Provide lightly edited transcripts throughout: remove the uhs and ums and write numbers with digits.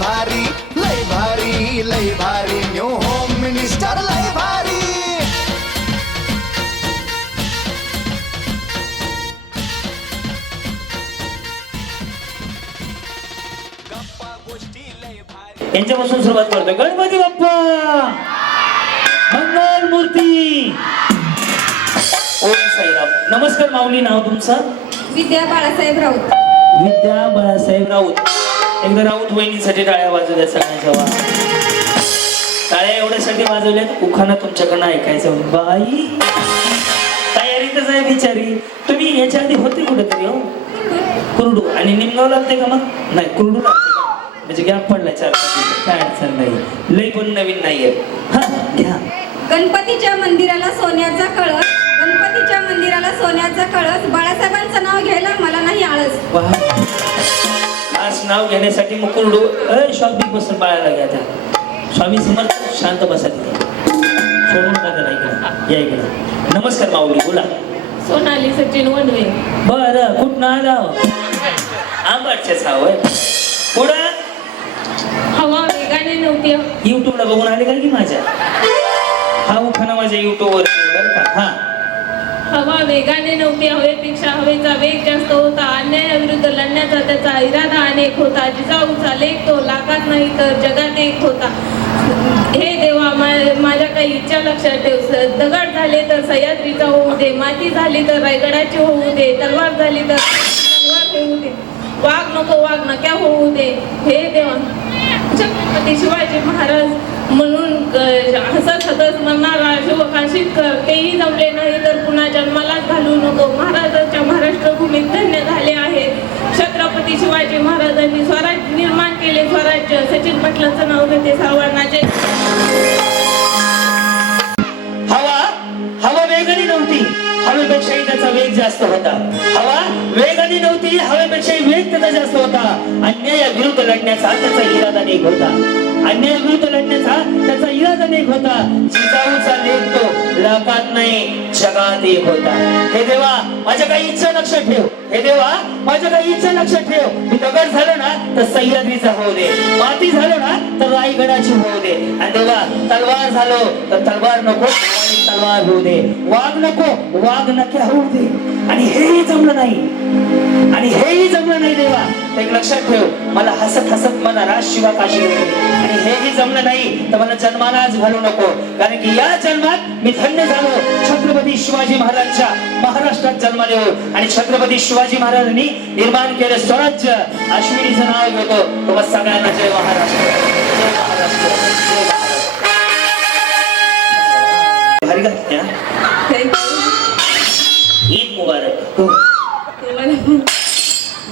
भारी लय भारी लय भारी न्यू होम मिनिस्टर लय भारी. यांच्यापासून सुरुवात करतो. गणपती बाप्पा मंगल मूर्ती. ओम साईराम. नमस्कार माऊली. नाव तुमचं? विद्या बाळासाहेब राऊत. विद्या बाळासाहेब राऊत. एकदा राऊत वहिनीसाठी टाळ्या वाजवल्या सगळ्यांच्या. वा, टाळ्या एवढ्यासाठी वाजवल्यात उखाणा तुमच्याकडनं ऐकायचं. बाई तयारीतच आहे बिचारी. तुम्ही याच्या आधी होते कुठेतरी? हो, कुरडू. आणि निमगाव लागते का? मग नाही, कुरडू लागते का? म्हणजे गॅप पडला 4-5 दिवस. काय अडचण नाही, लई पण नवीन नाहीये. हा घ्या. गणपतीच्या मंदिराला सोन्याचा कळस. गणपतीच्या मंदिराला सोन्याचा कळस. बाळासाहेबांचं नाव घ्यायला मला नाही आळस. वाह, आज नाव घेण्यासाठी मग कुरडू शॉपिंग बसून पाळायला घ्या. त्या स्वामी समर्थ. शांत बसा तिथे, सोडून का त्याला. इकडं या, इकडं. नमस्कार माऊली. बोला. सोनाली सचिन वनवे. बरं, कुठं आला? आंबाडच्या सावय. पुढं हवा वेगाने नव्हती. युट्यूबला बघून आले काय की माझ्या? हा उखाणा माझ्या युट्यूबवर बरं का. हा, हवा वेगाने नव्हती. हवेपेक्षा हवेचा वेग जास्त होता. अन्यायाविरुद्ध लढण्याचा त्याचा इरादा अनेक होता. जिजाऊचा लेख तो लाखात नाही तर जगात एक होता. हे देवा, माझ्या काही इच्छा लक्षात ठेव. दगड झाले तर सह्याद्रीचा होऊ दे. माती झाली तर रायगडाची होऊ दे. तलवार झाली तर तलवार होऊ दे. वाघ नको वाघ नक्या होऊ दे. हे देवा, छत्रपती शिवाजी महाराज म्हणून हसत हसत म्हणणारा शिवकाशीत कर. तेही जमले नाही तर पुन्हा जन्मालाच घालू नको. महाराजांच्या महाराष्ट्र भूमीत धन्य झाले आहे. छत्रपती शिवाजी महाराजांनी स्वराज्य निर्माण केले. स्वराज्य. सचिन पाटलांचं नाव घेते सर्वांनाचे. हवा वेगाने नव्हती. हवेपेक्षाही त्याचा वेग जास्त होता. हवा वेगाने नव्हती. हवेपेक्षाही वेग त्याचा जास्त होता. अन्यायाविरुद्ध लढण्याचा त्याचा इरादा नेक होता. अन्यायाविरुद्ध लढण्याचा त्याचा इरादा नेक होता. जिजाऊचा लेख तो लाखात नाही जगात एक होता. हे देवा, माझ्या काही इच्छा लक्षात ठेव. हे देवा, माझ्या काही इच्छा लक्षात ठेव. मी दगड झालो ना तर सह्याद्रीचा होऊ दे. माती झालो ना तर रायगडाची होऊ दे. आणि देवा, तलवार झालो तर तलवार नको, तलवार होऊ दे. वाघ नको, वाघ नक्या होऊ दे. आणि हेही जमलं नाही. आणि हेही जमलं नाही देवा. एक लक्षात ठेव, मला हसत हसत मला राज शिवा काशी होते. आणि हेही जमलं नाही तर मला जन्मालाच घालू नको. कारण की या जन्मात मी धन्य झालो. छत्रपती शिवाजी महाराजांच्या महाराष्ट्रात जन्माले हो. आणि छत्रपती शिवाजी महाराजांनी निर्माण केले स्वराज्य. अश्विनीचं नाव घेतो. तुम्हाला सगळ्यांना जय महाराष्ट्र. जय महाराष्ट्र. जय महाराष्ट्र. भारी घातल्या. ईद मुबारक.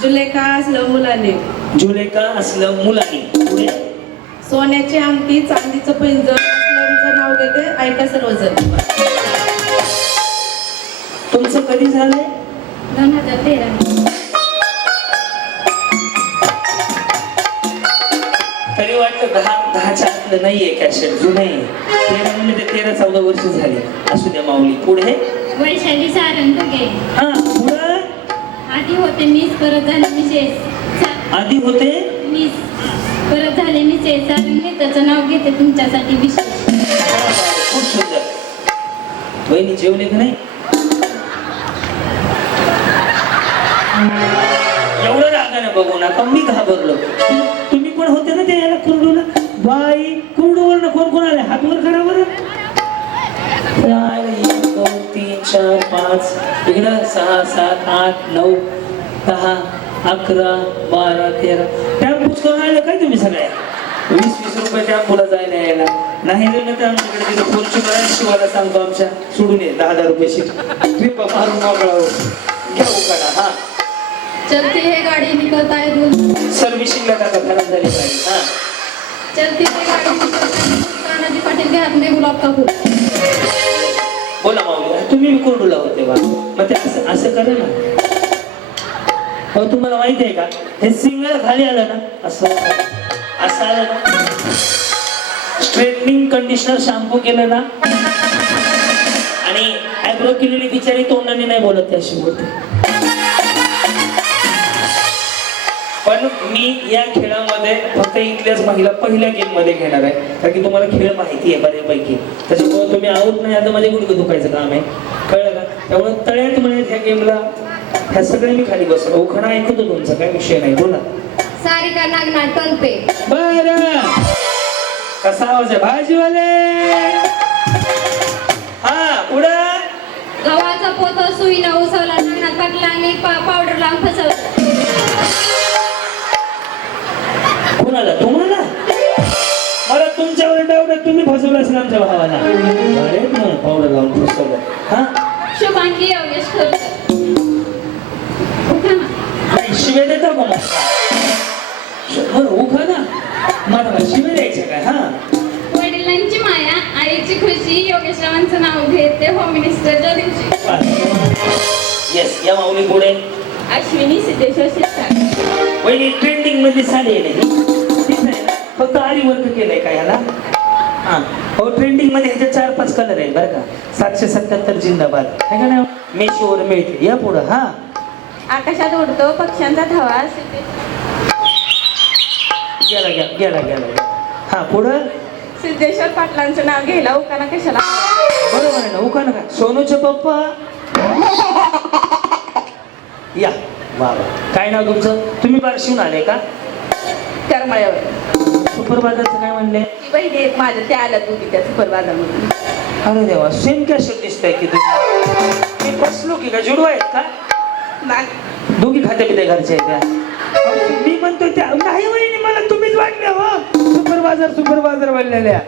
जुलेखा असलं मुलाने. जुलेखा असलं मुलाने. पुढे सोन्याची अंगठी, चांदीचं पैंजण. असलमचं नाव घेते. ऐका सर्वजण. तुमचं कधी झालंय? 2013. तरी वाटतं 10च्या आतलं नाहीये कॅसेट. जुने 13 म्हणजे 13-14 वर्ष झाले. असू द्या माऊली. पुढे वैशाली सारंगगे. हा, पुढे आधी होते मीच, परत झाले मिसेस. आधी होते मीच, परत झाले मिसेस. सारंगे त्याचं नाव घेते तुमच्यासाठी विशेष. खूप सुंदर. बहिणी जेवले का नाही? एवढं रागाने बघू नका. मी घाबरलो. तुम्ही पण होते ना ते याला कुरडूला. बाई, कुरडूवर कोण कोण आले? हात वर करा बरं. 1 2 3 4 5 इकडं 6 7 8 9 10 11 12 13 टॅम्पूच करून आले काय तुम्ही सगळ्या? 20-20 रुपये टॅम्पूला जायला यायला. नाही दिलं तर आमच्याकडे तिथं फॉर्च्युनर शिवायला सांगतो. आमच्या सोडून ये 10,000 रुपये शीट. ट्रिप मारून मोकळा हो. घ्या उकाडा. हा, चलती है गाडी निकलता है धूल. सर्व्हिसिंगला टाका. खराब झाली गाडी. हा, चलती है गाडी निकलता है धूल. तानाजी पाटील के हाथ में गुलाब का फूल. बोला माऊली. तुम्ही कुरडूला होते बा. मग ते असं करा ना. हो, तुम्हाला माहिती आहे का, हे सिंगल खाली आलं ना, असं असं आलं ना, स्ट्रेटनिंग कंडिशनर शॅम्पू केलं ना, आणि आयब्रो केलेली बिचारी तोंडाने नाही बोलत, त्याशी बोलते. पण मी या खेळामध्ये फक्त इथल्याच महिला पहिल्या गेम मध्ये घेणार आहे, कारण की तुम्हाला खेळ माहिती आहे बऱ्यापैकी, त्याच्यामुळे तुम्ही आऊट नाही आता माझे गुडघे दुखायचं काम आहे, कळलं का? त्यामुळे तळ्यात म्हणत ह्या गेमला ह्या सगळे मी खाली बसलो, उखाणा ऐकतो तुमचा काय विषय नाही, बोला. सारिका नागनाथ टोनपे. बर कसा आवाज आहे भाजीवाले? हा पुढं. गव्हाचा पोत सुईनं उसवला, नागनाथ पाटलांनी पावडर लावून फसवलं. कुणाला? तुम्हाला? मला तुमच्यावर डाऊट आहे, तुम्ही फसवलं असेल आमच्या भावाला. अरे मग पावडर लावून फसवलं. हा शुभांगी योगेश खोलकर. नाही शिवे देता का मग? बरं उखा ना, मला शिवे द्यायचं काय? हा वडिलांची माया, आईची खुशी, योगेशरावांचं नाव घेते होम मिनिस्टरच्या दिवशी. येस, या माऊली पुढे. अश्विनी सिद्धेश्वर शिरसाट. वहिनी ट्रेंडिंग मध्ये साडी आहे ना, तीच आहे ना, फक्त आरी वर्क केलंय का याला? हा हो, ट्रेंडिंग मध्ये ह्याचे 4-5 कलर आहेत बरं का. 777 जिंदाबाद आहे का नाही, मेशोवर मिळते. या पुढं. हा आकाशात उडतो पक्ष्यांचा थवा. गेला गेला गेला गेला. हा पुढं. सिद्धेश्वर पाटलांचं नाव घ्यायला उकाना कशाला? बरोबर आहे ना, उका नका. सोनूचे पप्पा. या वा वा. काय नाव तुमचं? तुम्ही बार्शीहून आले का? करमाळ्यावर. सुपर बाजारचं काय म्हणले? ती बहिणी आहेत माझ्या, त्या आल्या दोघी त्या सुपर बाजारमधून. अरे देवा, सेम कॅशेट दिसतंय की तुम्ही. मी फसलो की का? जुडवा आहेत का? नाही. दोघी खाते पिते घरचे आहेत त्या. अहो, मी म्हणतो त्या नाही वहिनी, मला तुम्हीच वाटल्या हो. सुपर बाजार वाढलेल्या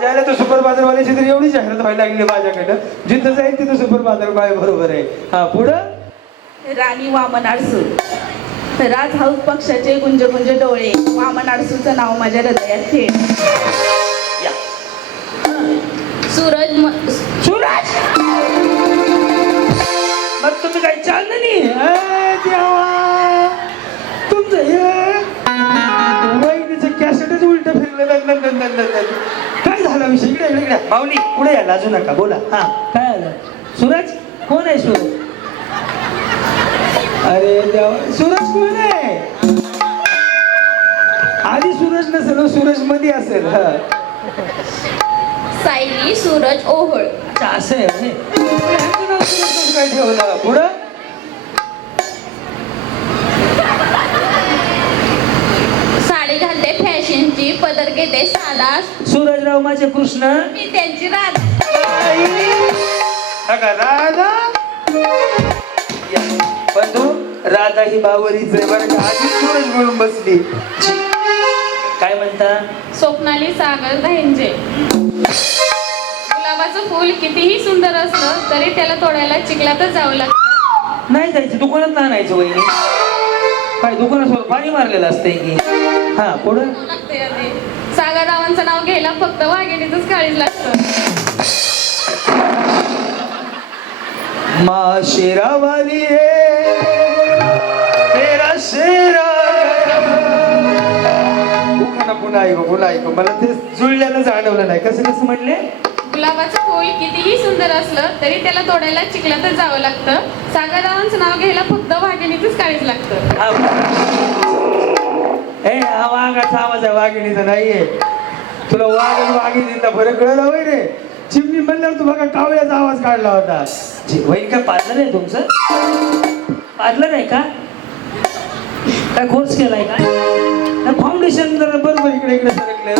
त्याला तर सुपर बाजारवाल्याची तर एवढी जाहिरात व्हायला लागली माझ्याकडं, जिथं जाईल तिथं सुपर बाजार काय बरोबर आहे. हा पुढं. राणी वामन आडसू. राज हाऊस पक्षाचे गुंज गुंज डोळे. वामन आडसूचं नाव माझ्या हृदयात थेट. या. सूरज सूरज मग तुम्ही काही चाललं नाही. देवा तुमचं हे वहिनीचं कॅसेटच उलट फिरलं. काय झाला विषय? इकडे इकडे माऊली पुढे या, लाजू नका, बोला. हा काय आलं? सूरज कोण आहे? सूरज? अरे देवा, सूरज कोण आहे? आधी सूरज नसेल, सूरज मध्ये असेल. हा सायली सूरज ओहळ. अच्छा असं आहे. काय ठेवलं पुढं? साडी घालते फॅशनची, पदर घेते साधा. सूरजराव माझे कृष्ण. मी त्यांची राधा. राधा. पण तू राधा ही बावरीच आहे बरं का, आधी सूरज म्हणून बसली. काय म्हणता? स्वप्नाली सागर धांजे. गुलाबाचं फूल कितीही सुंदर असलं तरी त्याला तोडायला चिखलातच जावं लागतं. नाही जायचं, दुकानात आणायचं वहिनी. काय दुकानासमोर पाणी मारलेलं असतंय की? हा पुढं. लागते आधी. सागररावांचं नाव घ्यायला फक्त वाघिणीचंच काळीज लागतं. माँ शेरावाली है तेरा शेरा. पुन्हा ऐकू मला ते जुळल्याला जाणवलं नाही. कसं म्हणले? गुलाबाचं फूल कितीही सुंदर असलं तरी त्याला तोडायला चिखलातच जावं लागतं. सागररावांचं नाव घ्यायला फक्त वाघिणीचंच काळीज लागतं. हा वाघाचा आवाज आहे, वाघिणीचा नाहीये. तुला वाघ आणि वाघिणीचा फरक कळला होय रे? चिमणी म्हणल्यावर तू बघा कावळ्याचा आवाज काढला होता. वहीन काय पाजलं नाही तुमचं? पाजलं नाही का? काय कोर्स केलाय का? फाउंडेशन जरा बरोबर इकडे इकडे सरकलं.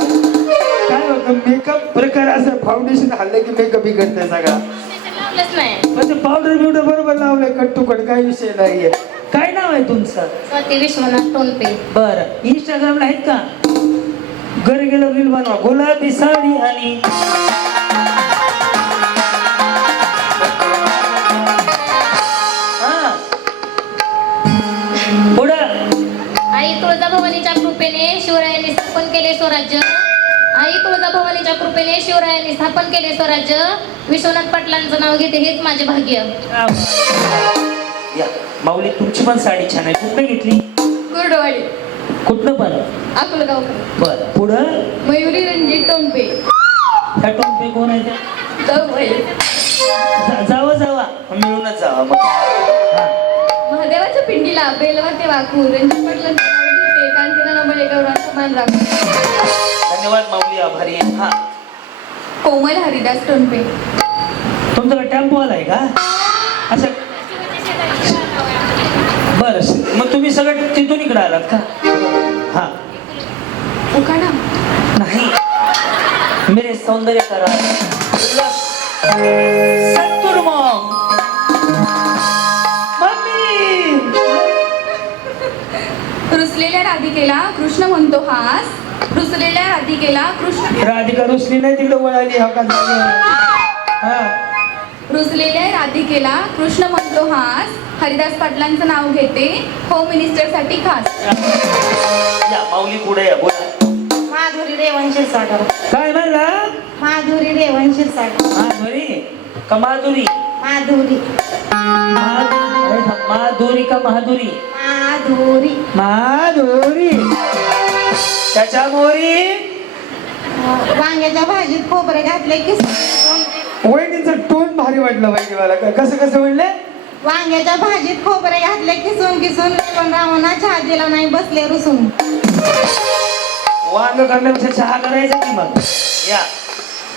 काय होतं मेकअप प्रकार असं, फाउंडेशन हल्लं की मेकअप बिघडतंय सगळा. लावलंच नाही. पण ते पावडर बिवडर बरोबर लावलंय कट टू कट, काय विषय नाहीये. काय नाव आहे तुमचं? स्वाती विश्वनाथ टोनपे. बरं, इंस्टाग्रामला आहेत का? घरी गेलं रील बनवा, गुलाबी साडी आणि आई तुळजाभवानीच्या कृपेने शिवरायांनी स्थापन केले स्वराज्य. आई तुळजाभवानीच्या कृपेने शिवरायांनी स्थापन केले स्वराज्य. विश्वनाथ पाटलांचं नाव घेते हेच माझे भाग्य. या माऊली तुमची पण साडी छान आहे. कुठनं घेतली? कुर्डवाडी. कुठनं पण? अकोलगाव. बर पुढं. मयुरी रणजित टोनपे. त्या टोनपे कोण आहे त्या? जावा मिळूनच जावा मग. महादेवाच्या पिंडीला बेलवा ते वाकू रणजित पाटलांचं नाव सन्मान राखू. धन्यवाद माऊली, आभारी आहे. हा, कोमल हरिदास टोनपे. तुमच्याकडे टेम्पो आलाय का? असं बरं, मग तुम्ही सगळं तिथून इकडे आलात का? हा, उखाणा. नाही, मेरे सौंदर्य करा संतूर मॉम. मम्मी, रुसलेल्या राधिकेला कृष्ण म्हणतो हास. रुसलेल्या राधिकेला कृष्ण. राधिका रुसली नाही, तिकडे वळाली. हा, रुसलेल्या राधिकेला कृष्ण म्हणतो हास. हरिदास पाटलांचं नाव घेते होम मिनिस्टरसाठी खास. या माऊली पुढे या, बोला. माधुरी रेवणशीर सागर. काय म्हणला? माधुरी रेवणशीर सागर. माधुरी का माधुरी? माधुरी. माधुरी का माधुरी? माधुरी. माधुरी. त्याच्या मोरी. वांग्याच्या भाजीत खोबरे घातले की वहिनीचं टोन भारी वाटलं पाहिजे मला. कसं कसं म्हणले? वांग्याच्या भाजीत खोबरे घातले किसून किसून पण रावणा चहा दिला नाही बसले रुसून. वांग करण्यापेक्षा चहा करायचा की मग. या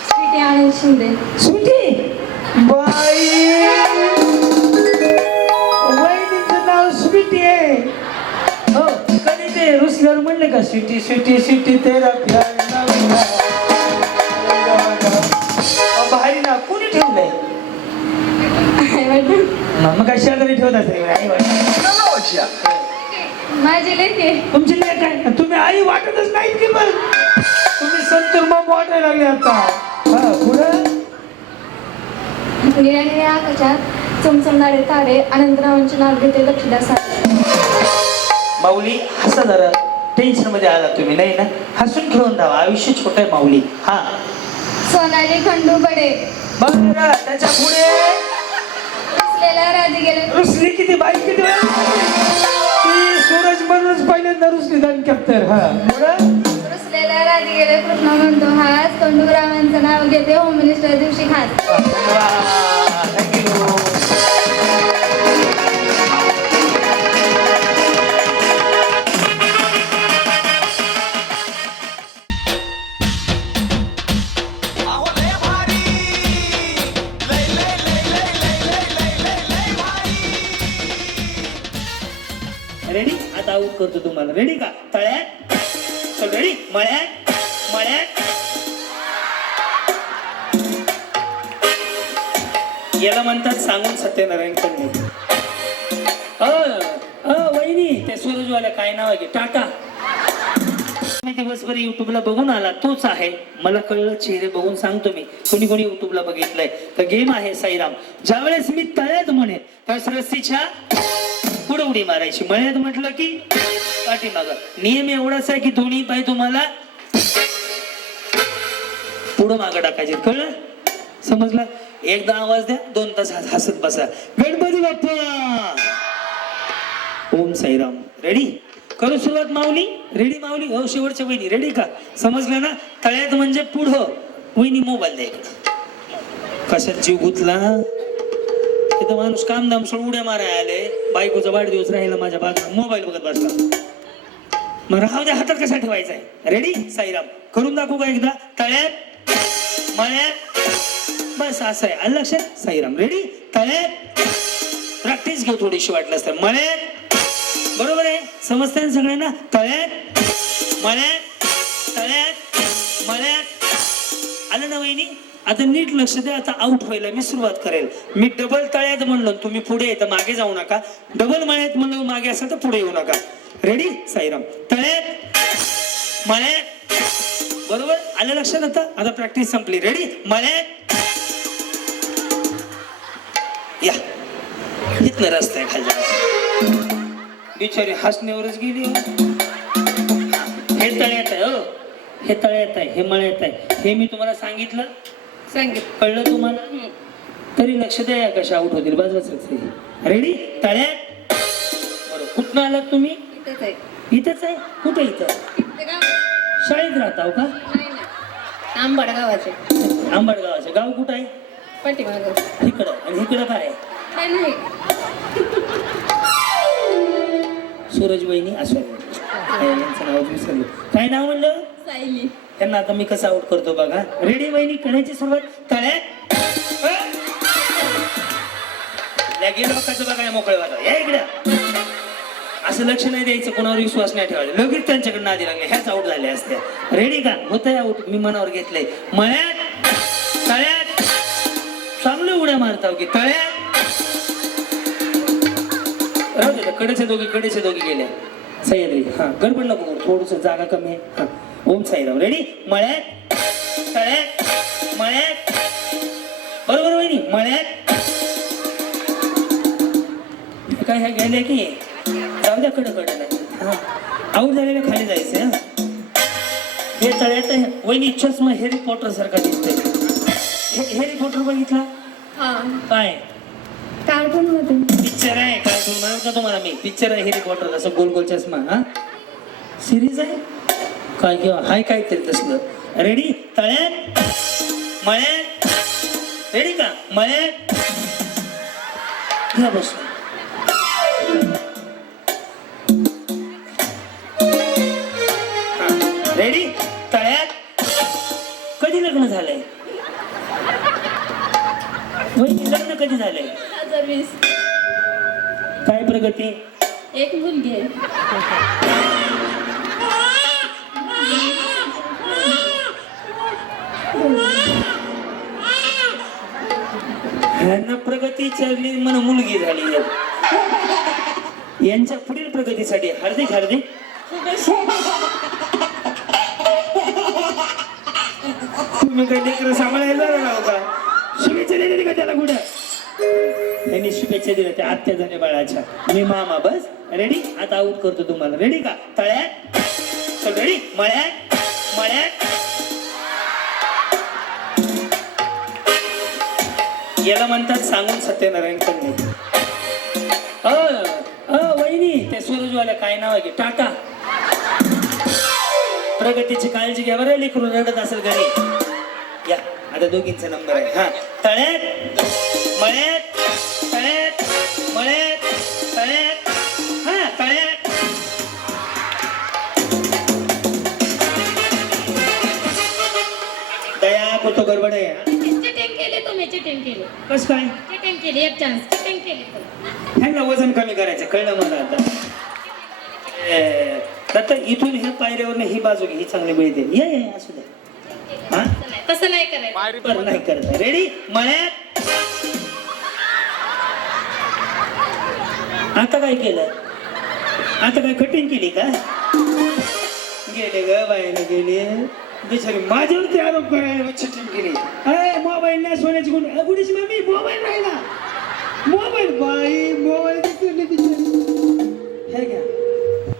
स्वीटी आनंद शिंदे. स्वीटी बाई, वहिनीचं नाव स्वीटी आहे. हो, कधी ते रुसल्यावर म्हणले का स्वीटी स्वीटी स्वीटी तेरा प्यार नवा. भारी ना, कोणी ठेवलंय? मग काय शेजारी ठेवत असेल. माझे लेके. तुमची लेक आहे, तुम्ही आई वाटतच नाहीत की मग. तुम्ही संतूर मग वाटायला लागले आता. हा, पुढं. निळ्या निळ्या आकाशात चमचमणारे तारे. अनंतरावांचे नाव घेते लक्ष्मीदास. माऊली, हसा जरा. टेन्शन मध्ये आला तुम्ही, नाही ना? हसून घेऊन जावा, आयुष्य छोट आहे माऊली. हा, सोनाली खंडू बडे. बरं, त्याच्या पुढे. रुसलेल्या राधिकेला. रुसली किती बाई, किती वेळ? ती सूरज म्हणूनच पहिल्यांदा रुसली दान कॅप्टर. हा, पुढं. रुसलेल्या राधिकेला कृष्ण म्हणतो हास. खंडूरावांचं नाव घेते होम मिनिस्टर दिवशी खास. थँक्यू. रेडी? आता आऊट करतो तुम्हाला. रेडी का? तळ्यात. चल, रेडी? मळ्यात. मळ्यात. याला म्हणतात सांगून सत्यनारायण कडे. वहिनी, त्या सूरजवाल्या काय नाव आहे की? टाटा. मी दिवसभर युट्यूबला बघून आला, तोच आहे. मला कळलं, चेहरे बघून सांगतो मी. कोणी कोणी युट्यूबला बघितलंय तर गेम आहे साईराम. ज्यावेळेस मी तळ्यात म्हणे त्यावेळेस रस्सीच्या पुढे उडी मारायची. मळ्यात म्हटलं की पाठीमाग. नियम एवढाच आहे की दोन्ही पाय तुम्हाला पुढं मागं टाकायचे. कळलं? समजलं? एकदा आवाज द्या, 2 तास हसत बसा. गणपती बाप्पा. ओम साईराम. रेडी? करू सुरुवात माऊली? रेडी माऊली? हो, शेवटच्या वहिनी. रेडी का? समजलं ना? तळ्यात म्हणजे पुढं. वहिनी मोबाईल द्या इकडं. कशात जीव गुतला? तिथं माणूस कामधाम सोडून उड्या मारायला आले. बायकोचा वाढदिवस राहिला माझ्या बाजूला, मोबाईल बघत बसला. मग राहू द्या, हातात कसा ठेवायचा आहे. रेडी? साईराम. करून दाखवू का एकदा? तळ्यात, मळ्यात. बस असं आहे. आलं लक्षात? साईराम. रेडी? तळ्यात. प्रॅक्टिस घेऊ थोडीशी वाटलंच तर. मळ्यात. बरोबर आहे? समजतंय ना सगळ्यांना? तळ्यात, मळ्यात, तळ्यात, मळ्यात. आलं ना वहिनी? आता नीट लक्ष द्या. आता आउट व्हायला मी सुरुवात करेल. मी डबल तळ्यात म्हणलो, तुम्ही पुढे येतं मागे जाऊ नका. डबल मळ्यात म्हणलो मागे असेल तर पुढे येऊ नका. रेडी? साईराम. तळ्यात, मळ्यात. बरोबर? आलं लक्षात? आता प्रॅक्टिस संपली. रेडी? मळ्यात. या, इथनं रस्ता आहे खाली. बिचारी हसण्यावरच गेली. हे तळ्यात आहे. हो, हे तळ्यात आहे, हे मळ्यात आहे. हे मी तुम्हाला सांगितलं. कळलं तुम्हाला? तरी लक्ष द्या कशा आउट होतील. बाजूच. रेडी? तळ्यात. बरोबर. कुठनं आलात तुम्ही? इथंच आहे. कुठे? इथं शाळेत राहता का? आंबडगावाचे. आंबडगावाचे. गाव कुठं आहे? पाठीमागं. इकडं. आणि इकडं काय आहे? काय नाही. सूरज वहिनी. असं यांचं नाव विसरलो. काय नाव म्हणलं? सायली. त्यांना आता मी कसं आउट करतो बघा. रेडी वहिनी, करायची सुरुवात. तळ्यात गेलो कसं बघाय मोकळे वाटा या इकडं. असं लक्ष नाही द्यायचं, कोणावर विश्वास नाही ठेवायचा. लगेच त्यांच्याकडे नादी लागले, ह्याच आउट झाल्या असत्या. रेडी का? होतंय आउट, मी मनावर घेतलंय. मळ्यात तळ्यात चांगलं उड्या मारताव की तळ्यात. राहू दे, कडेच्या दोघी गेल्या. सह्याद्री हा गडबड नको करू, थोडस जागा कमी आहे. हा ओम साईराम. रेडी? मळ्यात तळ्यात मळ्यात. बरोबर वहिनी? मळ्यात काय ह्या गेल्या की जाऊ द्या कडकडला. हा आऊट झालेल्या खाली जायचं. हे तळ्यात वहिनी चष्मा हॅरी पॉटर सारखा दिसतोय. हॅरी पॉटर बघितला? हा. काय कार्टून मध्ये पिक्चर आहे? कार्टून म्हणून का तुम्हाला मी पिक्चर आहे हॅरी पॉटर, असं गोल गोल चष्मा. हा सिरीज आहे काय किंवा हाय काहीतरी तसलं. रेडी? तळ्यात मळ्यात. रेडी का? मळ्यात घ्या बस. रेडी? तळ्यात. कधी लग्न झालंय वहिनी? लग्न कधी झालंय? 2020. काय प्रगती? एक मुलगी आहे. ह्यांना प्रगती चालली म्हणा मुलगी झाली. यांच्या पुढील प्रगतीसाठी हार्दिक हार्दिक तुम्ही काही लेकरं सांभाळायला राहू का? शुभेच्छा दिली का त्याला? कुठं त्यांनी शुभेच्छा दिल्या त्या आत्या झाल्या बाळाच्या. मी मामा. बस रेडी? आता आउट करतो तुम्हाला. रेडी का? तळ्यात चल. रेडी? मळ्यात मळ्यात. याला म्हणतात सांगून सत्यनारायण करणे. वहिनी त्या सूरजवाल्या काय नाव आहे की? टाटा. प्रगतीची काळजी घ्या बरं, लेकरू रडत असेल घरी. या आता दोघींचा नंबर आहे. हा तळ्यात मळ्यात तळ्यात मळ्यात तळ्यात. हा तळ्यात. दया कुठं गडबड आहे? चिटिंग केली तुम्ही, चिटिंग केली. कस काय? चिटिंग केली, एक चान्स चिटिंग केली तुम्ही. ह्यांना वजन कमी करायचं कळलं मला आता. आता इथून ह्या पायऱ्यावर ही बाजू घे, ही चांगली मिळते. ये असू दे. हा तसं नाही करायचं. बरं नाही करत. रेडी? मळ्यात. आता काय केलं? आता काय कटिंग केली का? गेले ग बाईने गेले बिचारी माझ्यावरती आरोप करायला चिटिंग केली. मोबाईल नाही सोन्याची गुडीची मम्मी मोबाईल राहिला. मोबाईल बाई मोबाईल बिचारी हे घ्या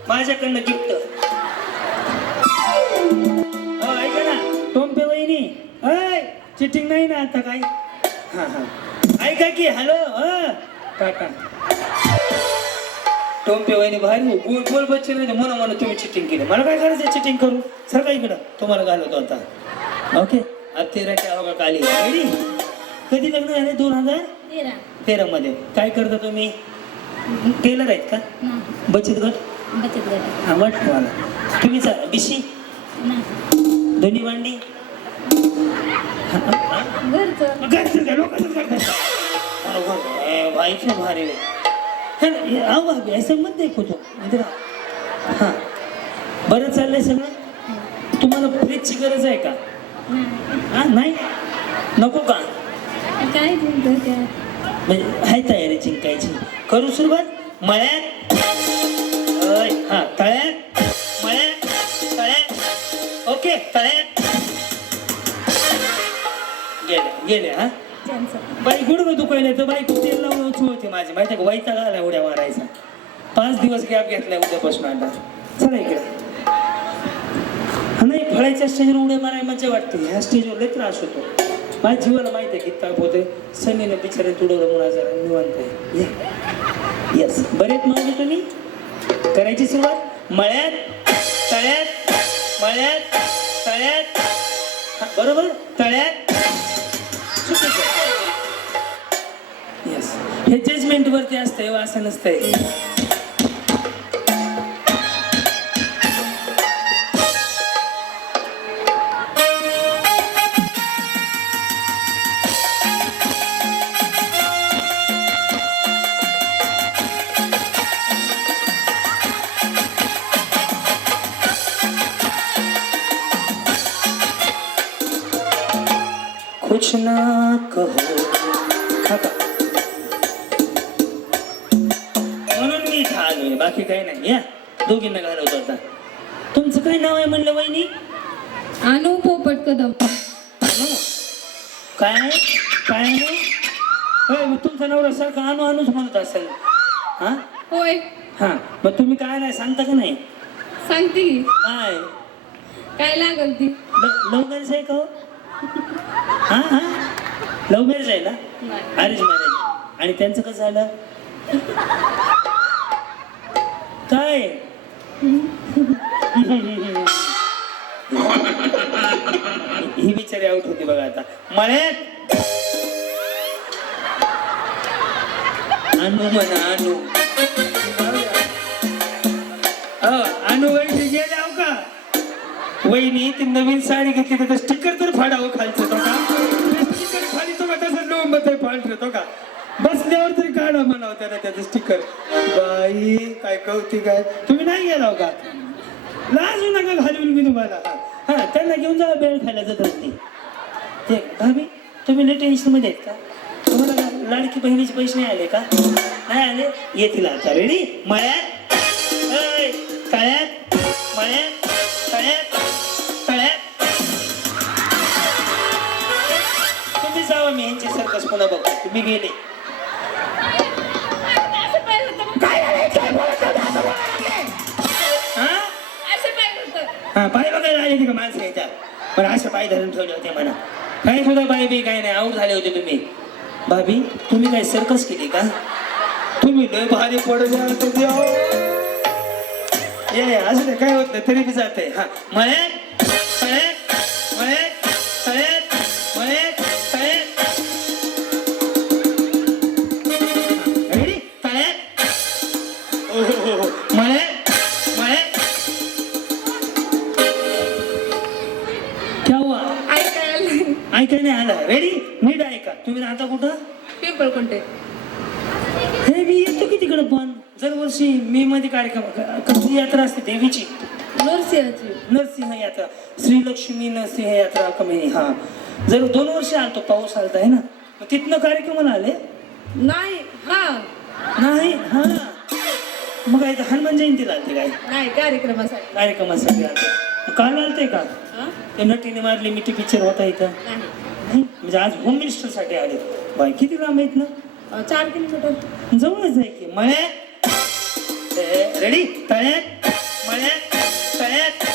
माझ्याकडनं गिफ्ट. ऐका ना टोंपे वहिनी, चिटिंग नाही ना आता काय? हा हा ऐका की. हॅलो टाटा. टोंपे वहिनी भारी गोल गोल बच्चे नाही म्हणून तुम्ही चिटिंग केली. मला काय करायचं चिटिंग करू? सर का इकडं तुम्हाला घालवतो आता. ओके अब तेरा क्या होगा काली. रेडी? कधी लग्न झाले? 2013 मध्ये. काय करता तुम्ही? टेलर आहेत का? बचत गट. हा वाट मला तुम्ही बिशी धनी भांडी घरचं लोकांचं भाईचं भारी. असं मत देखो तो हा बरं चाललंय सगळं. तुम्हाला फ्रीजची गरज आहे का? हा नाही नको का? काय म्हणजे आहे तयारी जिंकायची. करू सुरुवात? मळ्यात हा तळ्यात मळ्यात तळ्यात. ओके तळ्यात गेले. हा बाई गुडघं दुखायला तर बाई तेल लावून उचू होती माझी माहिती का? वाईचा घाला उड्या मारायचा. 5 दिवस गॅप घेतलाय उद्यापासून. आता चला इकडे. हा नाही फळायच्या स्टेजवर उड्या मारायला मजा वाटते. ह्या स्टेजवर लय त्रास होतो. माझ्या जीवाला माहिती आहे किती ताप होते. सनीनं बिचारे तुडवलं म्हणून जरा निवांत आहे. येस बरेच मावले तुम्ही. करायची सुरुवात? मळ्यात तळ्यात मळ्यात तळ्यात. बरोबर? तळ्यात. येस हे जजमेंट वरती असतंय, असं नसतंय. कुछ ना कहो काका. म्हणून मी इथं आलोय, बाकी काही नाही. या दोघींना घालवतो आता. तुमचं काय नाव आहे म्हणलं वहिनी? अनु पोपट कदम. अनु? काय काय अनु? होय, मग तुमचा नवरा सारखा अनु अनुच म्हणत असेल. हा होय, हा, मग तुम्ही काय नाही सांगता का नाही? सांगते की. काय काय लागल ती? लव्ह मॅरेज आहे का हो? हा हा, लव्ह मॅरेज आहे ना? Arrange marriage. आणि त्यांचं कसं झालं? काय ही बिचारी आउट होती बघा आता. मळ्यात अनु म्हणा अनु. अनु वहिनी गेल्या हो का? वहिनी ती नवीन साडी घेतली त्याचं स्टिकर तर फाडावं खालचं तो का? स्टिकर खाली तो का तसं लोंबत फाडतो का? बसल्यावर तरी काढा म्हणावं त्याला त्याचं स्टिकर. बाई काय कौतिक आहे. तुम्ही नाही गेला हो का? लाजू नका घालून मी तुम्हाला. हा, त्यांना घेऊन जा बेळ खायला जात नाही. ते भाभी तुम्ही लय टेन्शन मध्ये आहेत का? तुम्हाला लाडकी बहिणीचे पैसे नाही आले का? नाही आले, येतील आता. रेडी? मळ्यात तळ्यात मळ्यात तळ्यात तळ्यात. तुम्ही जावा, मी ह्यांची सर्कस पुन्हा बघतो. तुम्ही गेले हा, पाय बघायला आले का माणसं याच्या? पण अशा पाय धरून ठेवले होते म्हणा. काही सुद्धा पाय बी काही नाही, आऊट झाले होते तुम्ही. भाभी तुम्ही काय सर्कस केली का? तुम्ही लय भारी पडले असं ते काय होत नाही तरी बी जाते. हा, मळ्यात तळ्यात मळ्यात तळ्यात मळ्यात तळ्यात. रेडी? तळ्यात मळ्यात मळ्यात. क्या हुआ? ऐकाय नाही आलं. रेडी? नीट ऐका. तुम्ही राहता कुठं? पिंपळ कोणते? हे मी येतो की तिकडं. पण दरवर्षी मे मध्ये कार्यक्रम कसली यात्रा असते देवीची? नरसिंह यात्रा. श्रीलक्ष्मी नरसिंह यात्रा कमी. हा, जर 2 वर्ष आलतो, पाऊस आलता आहे ना, मग तिथनं कार्यक्रमाला आले नाही. हा नाही. हा, मग काय हनुमान जयंतीला आलते काय? नाही, कार्यक्रमासाठी. कार्यक्रमासाठी आलते. काल आलते का? ते नटीने मारली मिठी पिक्चर होता इथं. नाही, म्हणजे आज होम मिनिस्टर साठी आले. बाई किती लांब आहेत ना? 4 किलोमीटर जवळच आहे की. मळ्यात रेडी? तळ्यात मळ्यात तळ्यात.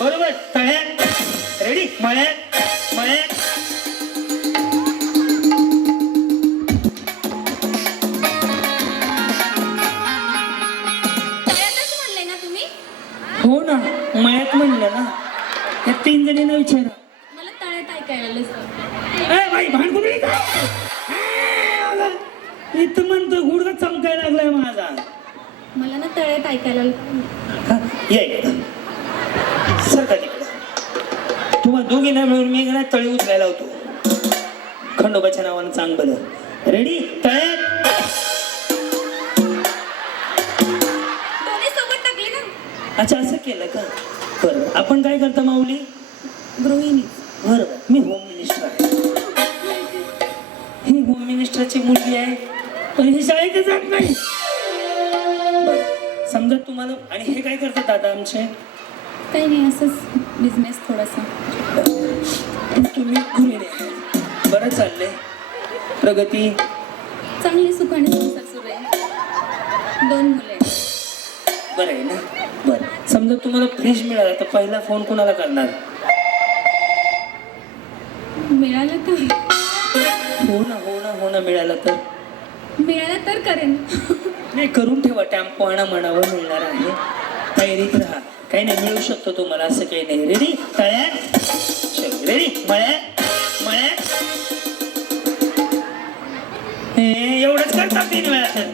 बरोबर, तळ्यात. रेडी? मळ्यात मळ्यात. तळ्यातच म्हणले ना तुम्ही? हो ना, मळ्यात म्हणलं ना. या 3 जणींना विचारा. मला तळ्यात ऐकायला आलं. ए बाई, भांडकुदळी काय? इथं म्हणतो गुडघा चमकायला लागलाय माझा. मला ना तळ्यात ऐकायला आलं. हा, ये सरका तिकडं. तुम्हाला दोघींना मिळून मी ना तळी उचलायला होतो खंडोबाच्या नावानं. चांग बरं. रेडी? तळ्यात. दोन्ही सोबत टाकले ना. अच्छा, असं केलं का? बरं, आपण काय करता माऊली? गृहिणी. बरोबर, मी होम मिनिस्टर आहे. ही होम मिनिस्टरची मुलगी आहे, पण ही शाळेत जात नाही. बरं, समजा तुम्हाला. आणि हे काय करतात दादा आमचे? काही नाही, असंच बिझनेस थोडासा. तुम्ही गृहिणी आहे. बरं चाललंय, प्रगती चांगली सुखाने संसार सुरू आहे. 2 मुले. बरं आहे ना? बरं, समजा तुम्हाला फ्रीज मिळाला तर पहिला फोन कोणाला करणार? मिळालं तर? हो ना हो ना हो ना. मिळाला तर? मिळालं तर करेन. नाही, करून ठेवा. टॅम्पो आणा म्हणावं, मिळणार आहे. तयारीत राहा. काही नाही, मिळू शकतो तुम्हाला, असं काही नाही. रेडी? तळ्यात. रेडी? मळ्यात मळ्यात. हे एवढंच करतात 3 वेळा तर.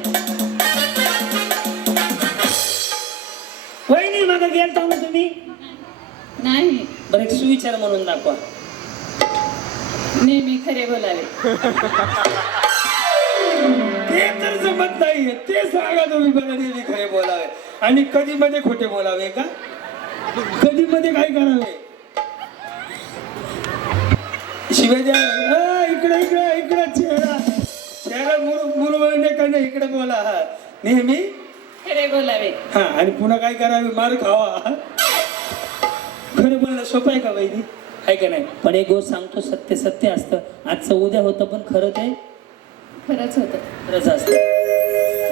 वहिनी मागं गेलता ना तुम्ही? नाही, बरं, एक सुविचार म्हणून दाखवा. नेहमी खरे बोलावे. ते तर जमत नाहीये. ते सांगा तुम्ही. मला नेहमी खरे बोलावे आणि कधी मध्ये खोटे बोलावे का? कधी मध्ये काय करावे? शिवाजी इकडे इकडे इकडे चेहरा मुरवळणे का नाही इकडे बोला हा नेहमी खरे बोलावे. हा आणि पुन्हा काय करावे मार खावा खरं बोलणं सोपं आहे का वहिनी आहे का नाही पण एक गोष्ट सांगतो, सत्य सत्य असतं. आजचं उद्या होतं पण खरं ते खरंच होतं. खरंच असतं.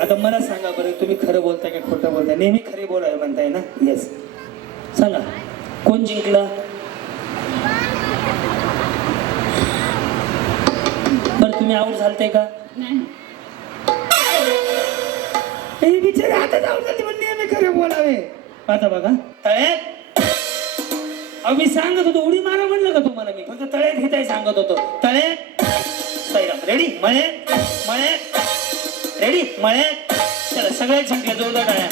आता मला सांगा बरं तुम्ही खरं बोलताय का खोटं बोलताय नेहमी खरे बोलाय म्हणताय ना येस, सांगा कोण जिंकला? बरं तुम्ही आऊट झालते का? नाही. हे बिचारे आता जाऊ झाली पण नेहमी खरे बोलावे आता बघा तळ्यात अहो मी सांगत होतो उडी मारा म्हणलं का तुम्हाला मी फक्त तळ्यात घेताय सांगत होतो तळ्यात रेडी मळ्यात मळ्यात रेडी मळ्यात चला सगळ्यात जिंकले जोरदार टाळ्या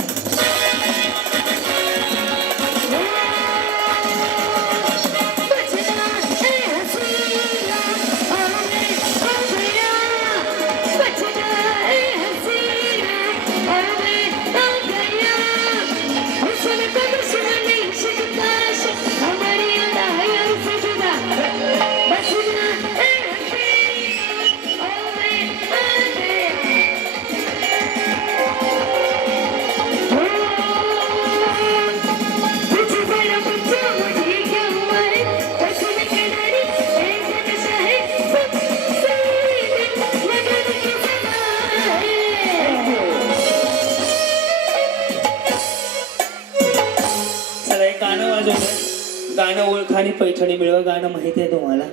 गाणं ओळखा आणि पैठणी मिळवा गाणं माहिती आहे तुम्हाला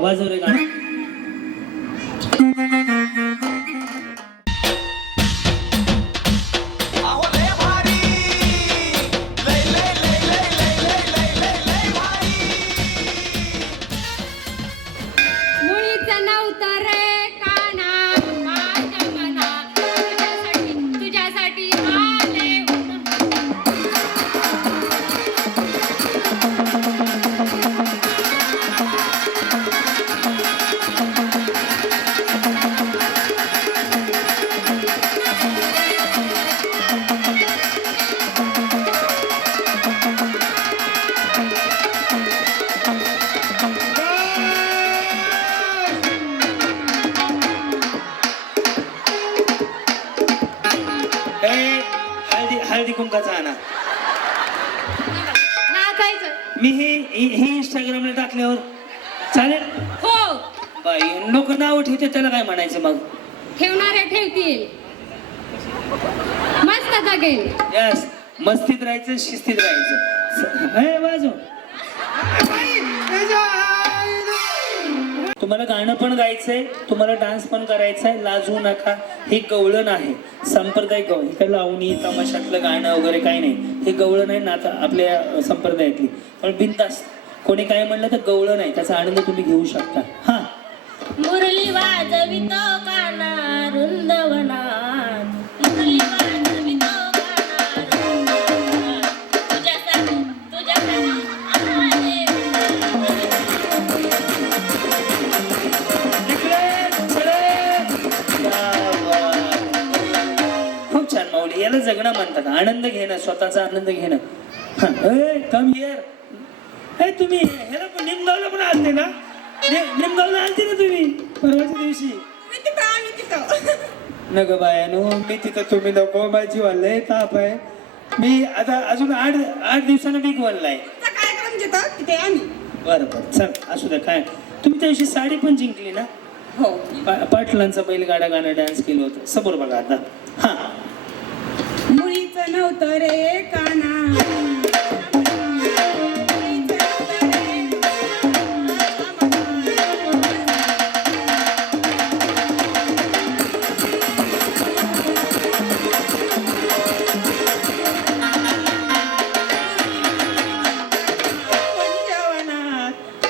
वाजव रे गाणं अहो लय भारी लय लय लय लय लय लय लय लय लय भारी मुळीचं नव्हतं रे काना माझ्या मना तुझ्यासाठी आले हळदी कुंकाचा आणा नाचायचं. मी हे इंस्टाग्रामला टाकल्यावर चालेल हो, बाई लोक नाव ठेवते त्याला काय म्हणायचं मग ठेवणारे ठेवतील. मस्त जगेल. यस मस्तीत राहायचं शिस्तीत राहायचं हे वाजव तुम्हाला गाणं पण गायचंय, तुम्हाला डान्स पण करायचा आहे. लाजू नका. हे गवळण आहे, सांप्रदायिक गवळण. हे लावणी तमाशातलं गाणं वगैरे काही नाही. हे गवळण आहे नाता आपल्या संप्रदायातली. पण बिनधास्त कोणी काय म्हणलं तर गवळण आहे, त्याचा आनंद तुम्ही घेऊ शकता. हा मुरली वाजवितो काना रुंदवनात मुरली वाजवितो काना रुंदवनात तुझ्यासाठी आले खूप छान माऊली. याला जगणं म्हणतात. आनंद घेणं, स्वतःचा आनंद घेणं. Come here. तुम्ही ह्याला पण निमगावला पण आलते ना? निमगावला आलते ना तुम्ही परवाच्या दिवशी? नग बायानो मी तिथं तुम्ही नको माझी लय ताप आहे मी आता अजून आठ दिवसानं बिग वनलाय. बरं बरं चल असू द्या. काय तुम्ही त्या दिवशी साडी पण जिंकली ना? हो. पाटलांचा बैलगाडा गाणं डान्स केलं होतं. समोर बघा आता. हा मुळीचं नव्हतं रे काना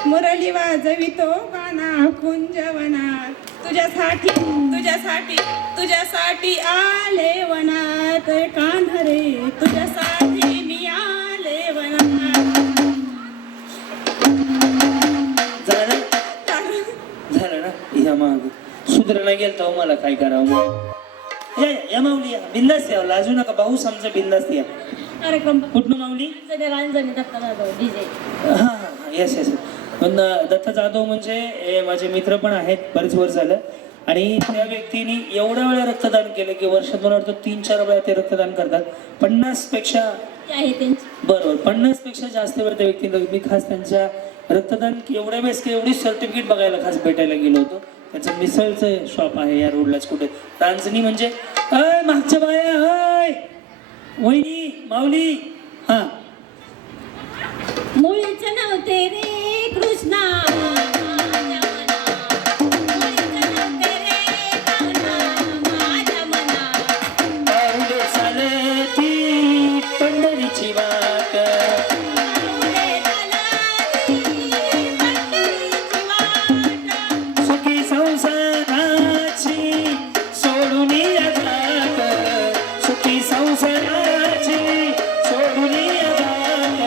मुरली वाजवितो काना कुंजवनात तुझ्यासाठी तुझ्यासाठी तुझ्यासाठी आले वनात कान्हरे तुझ्यासाठी मी आले वनात. झालं ना? या माग सुधरणा गेलता हो, मला काय करावं मग. या माऊली या बिंदास या, लाजू नका. भाऊ समजा बिंदास या. कार्यक्रम कुठनं माऊली? रांजणी दत्ता जाधव डीजे. हा हा येस येस. पण दत्त जाधव म्हणजे हे माझे मित्र पण आहेत, बरेच वर्ष झालं. आणि त्या व्यक्तीने एवढ्या वेळा रक्तदान केलं की वर्षात मला वाटतं 3-4 वेळा ते रक्तदान करतात. 50 पेक्षा आहे त्यांची. बरोबर 50 पेक्षा जास्त वेळ त्या व्यक्तीला मी खास त्यांच्या रक्तदान एवढ्या वेळेस की एवढी सर्टिफिकेट बघायला खास भेटायला गेलो होतो. त्याचं मिसळचं शॉप आहे या रोडलाच कुठे, रांजणी म्हणजे अय मागच्या बाया, अय वहिनी माऊली. हा मुळीच नव्हते रे कृष्णा माझ्या मना. मुळीच नव्हते रे कान्हा माझ्या मना. पाऊले चालती पंढरीची वाट, पाऊले चालती पंढरीची वाट. सुखी संसाराची सोडून घाट, सुखी संसाराची सोडून घाट.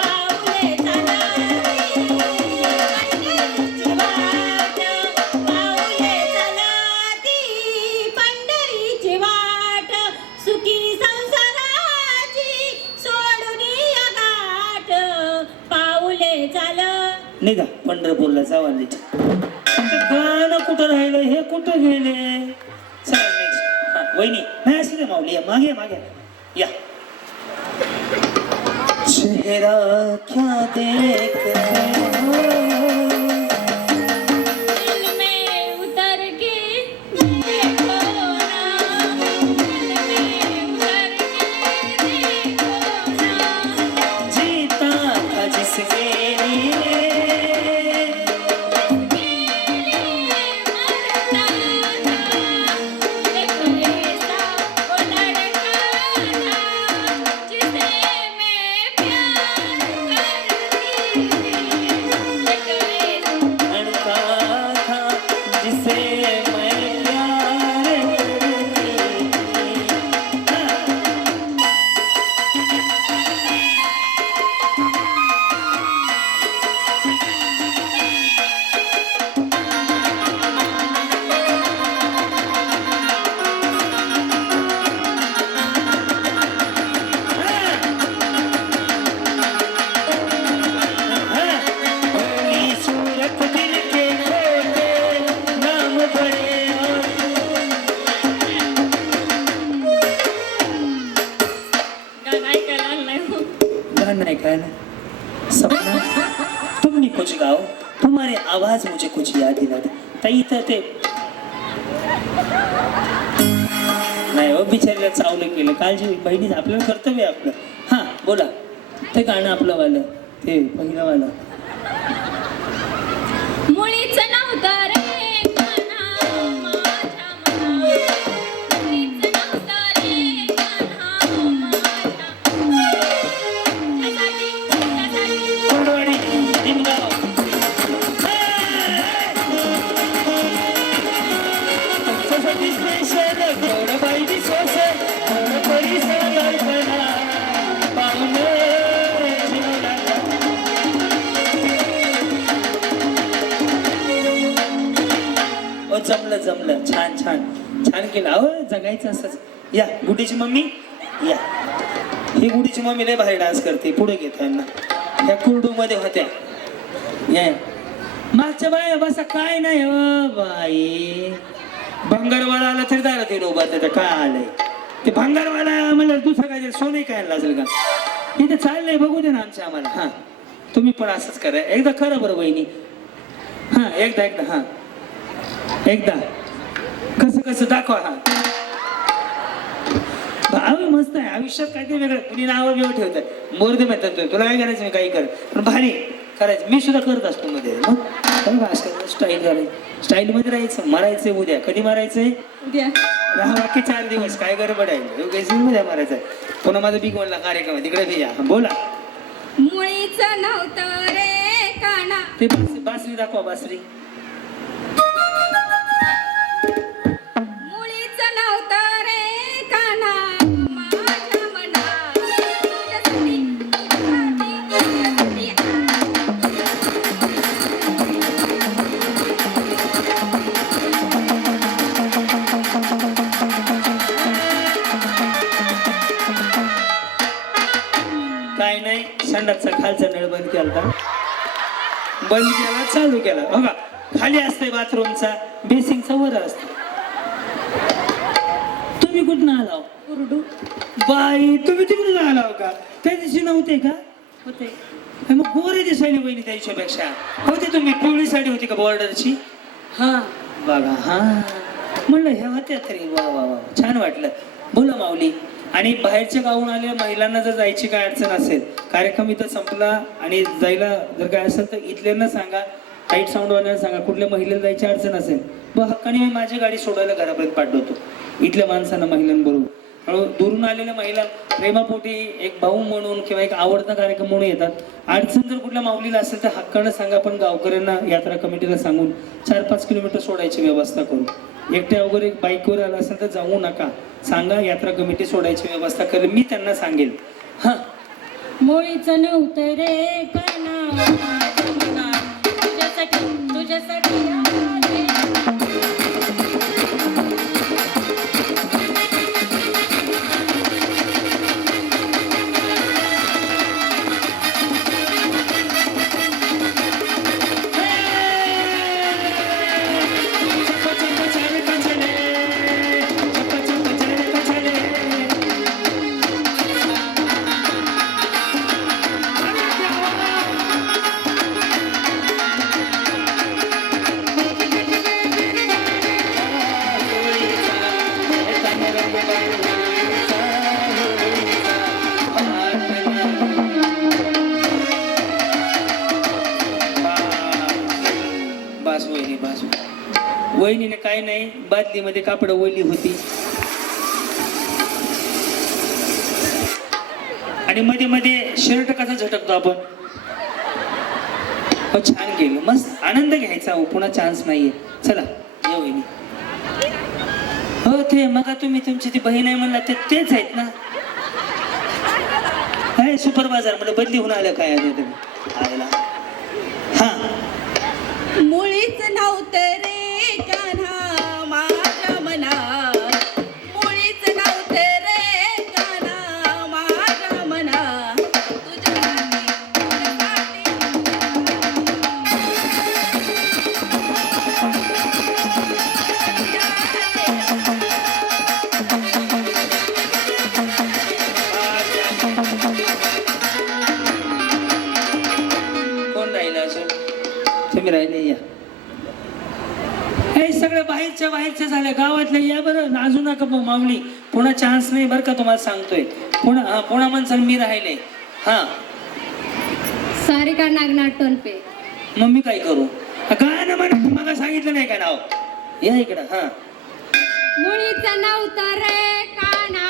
पाऊले चालती पंढरीची वाट. पाऊले चालती पंढरीची वाट. सुखी संसाराची सोडून गाठ. पाऊले चाल. निघा पंढरपूरला जावा नीट. गाणं कुठं राहिलं, हे कुठं गेले. चला नेक्स्ट. हा वहिनी नाही असू दे माऊली, या मागे मागे या. चेहरा क्या देख रहे हो, दिल में उतर के देखो ना. दिल में उतर के देखो ना. जीता था जिसके लिए, मरता था एक ऐसा वो लड़का था जिसे मैं प्यार करती थी. एक ऐसा लड़का था जिसे मैं प्यार करती थी. हाँ. भोली सूरत दिल के खोटे, नाम बड़े और गाना ऐकायला आणलाय हो. गाना है गाना. सपना तुमने कुछ गाओ, तुम्हारे आवाज मुझे कुछ याद दिलाते. ताई तर ते नाही हो, बिचारीला चावलं केलं. काळजी बहिणी, आपल्याला कर्तव्य आहे आपलं. हा बोला, ते गाणं आपलं वालं, ते पहिलं वालं. मुळीच नव्हतं रे कान्हा माझ्या मना. मुळीच नव्हतं रे कान्हा माझ्या मना. त्यासाठी कोंडवाडी, निमगाव. तुमच्यासाठी स्पेशल कोरडबाई विश्वास, कोरडपरी कल्पना पाहुणे जीवनाला. ओ जमलं जमलं, छान छान छान केलं. अहो जगायचं असंच. या गुडीची मम्मी या. ही गुडीची मम्मी लय भारी डान्स करते, पुढे घेत यांना. ह्या कुरडू मध्ये होत्या. या मागच्या बाया बसा. काय नाही हो बाई, भंगारवाला आला तरी दारा ते उभा. त्याचं काय आलंय ते भंगारवाला म्हणलं दुसरं काय सोने काय असेल का. इथे चाललंय बघू दे ना आमच्या आम्हाला. हा तुम्ही पण असंच करा. एकदा खरं बरं बहिणी. हा एकदा एकदा. हा एकदा कसं कसं दाखवा. हा भावी मस्त आहे. आयुष्यात काहीतरी वेगळं. कुणी नावं बिवं ठेवतात, मोरदे म्हणतात तुला काय करायचं मी काही कर, पण भारी करायचं. मी सुद्धा करत असतो मध्ये. मग स्टाईल करायचं, स्टाईलमध्ये राहायचं. मारायचंय उद्या. कधी मारायचंय? उद्या राहा बाकी 4 दिवस. काय गडबड आहे, उद्या मारायचं आहे. पुन्हा माझा बिग वनला कार्यक्रम आहे, तिकडे बी या. बोला. मुळीच नव्हतं रे कान्हा. ते बासरी दाखवा, बासरी. मुळीच नव्हतं रे कान्हा माझ्या मना. तुझ्यासाठी तुझ्यासाठी काय नाही, संडासचा खालचा नळ बंद केला. बंद केला चालू केला बघा खाली असते बाथरूमचा बेसिंगचा वर असतो. तुम्ही कुठून आलाव कुरडू बाई तुम्ही तिकडून आलाव का त्या दिवशी नव्हते का होते मग गोरे दिसायली बहिणी त्या दिवशीपेक्षा होते तुम्ही पिवळी साडी होती का बॉर्डरची हा बघा हा म्हणलं ह्या होत्या तरी वा वा वा छान वाटलं. बोला माऊली. आणि बाहेरच्या गावून आलेल्या महिलांना जर जायची काय अडचण असेल कार्यक्रम इथं संपला आणि जायला जर काय असेल तर इथल्यांना सांगा लाईट साऊंडवाल्यांना सांगा कुठल्या महिलेला जायची अडचण असेल व हक्काने मी माझी गाडी सोडायला घरापर्यंत पाठवतो इथल्या माणसांना महिलांबरोबर. दुरून आलेल्या महिला प्रेमापोटी एक भाऊ म्हणून किंवा एक आवडता कार्यक्रम म्हणून येतात. अडचण जर कुठल्या माऊलीला असेल तर हक्कानं सांगा पण गावकऱ्यांना यात्रा कमिटीला सांगून 4-5 किलोमीटर सोडायची व्यवस्था करू. एकट्या वगैरे बाईकवर आला असेल तर जाऊ नका सांगा यात्रा कमिटी सोडायची व्यवस्था करेल मी त्यांना सांगेल. हा मुळीचं नव्हतं रे काना तुझ्यासाठी तुझ्यासाठी आले. वहिनीने काय नाही बादलीमध्ये कापड ओली होती आणि मध्ये मध्ये शर्ट कसा झटकतो आपण हो छान गेलो मस्त आनंद घ्यायचा हो पुन्हा चान्स नाहीये. चला ये वहिनी. हो ते मग तुम्ही तुमची ती बहीण आहे म्हणला ते तेच आहेत ना काय सुपर बाजार म्हणजे बदली होऊन आलं काय आयला. हा मुळीच नव्हतं रे कान्हा माझ्या मनात मुळीच नव्हतं रे कान्हा माझ्या मनात तुझ्यासाठी कोण राहिलं अजून तुम्ही राहिले या हे सगळं बाहेरच्या झाल्या गावातल्या या बरं नाजू नका माऊली पुन्हा चान्स नाही बरं का तुम्हाला सांगतोय पुन्हा माणसाला मी राहिले. हा सारिका नागनाथ टोनपे. मग मी काय करू गाणं म्हणा मला सांगितलं नाही का नाव या इकडं. हा मुळीचं नव्हतं रे काना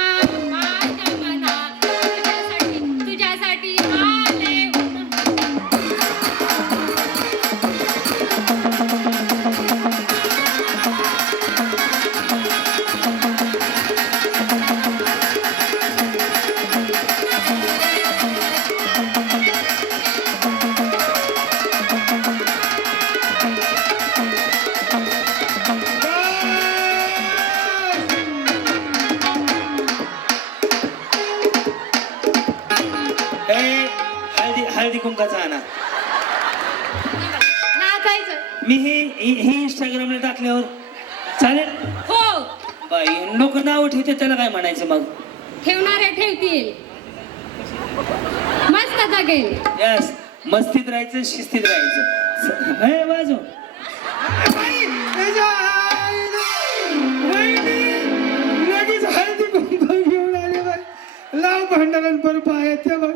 माझ्या मनात तुझ्यासाठी तुझ्यासाठी आले. हळदी कुंकाचा आणा. नाचायचं मी हे इंस्टाग्रामला टाकल्यावर चालेल हो बाई लोक नाव ठेवते त्याला काय म्हणायचं मग ठेवणारे ठेवतील मस्त जगेल. यस मस्तीत राहायचं शिस्तीत राहायचं. हे बाजू लगेच हळदी कुंकू घेऊन आले बाई लाव भांडणांपर पाय त्या बघ.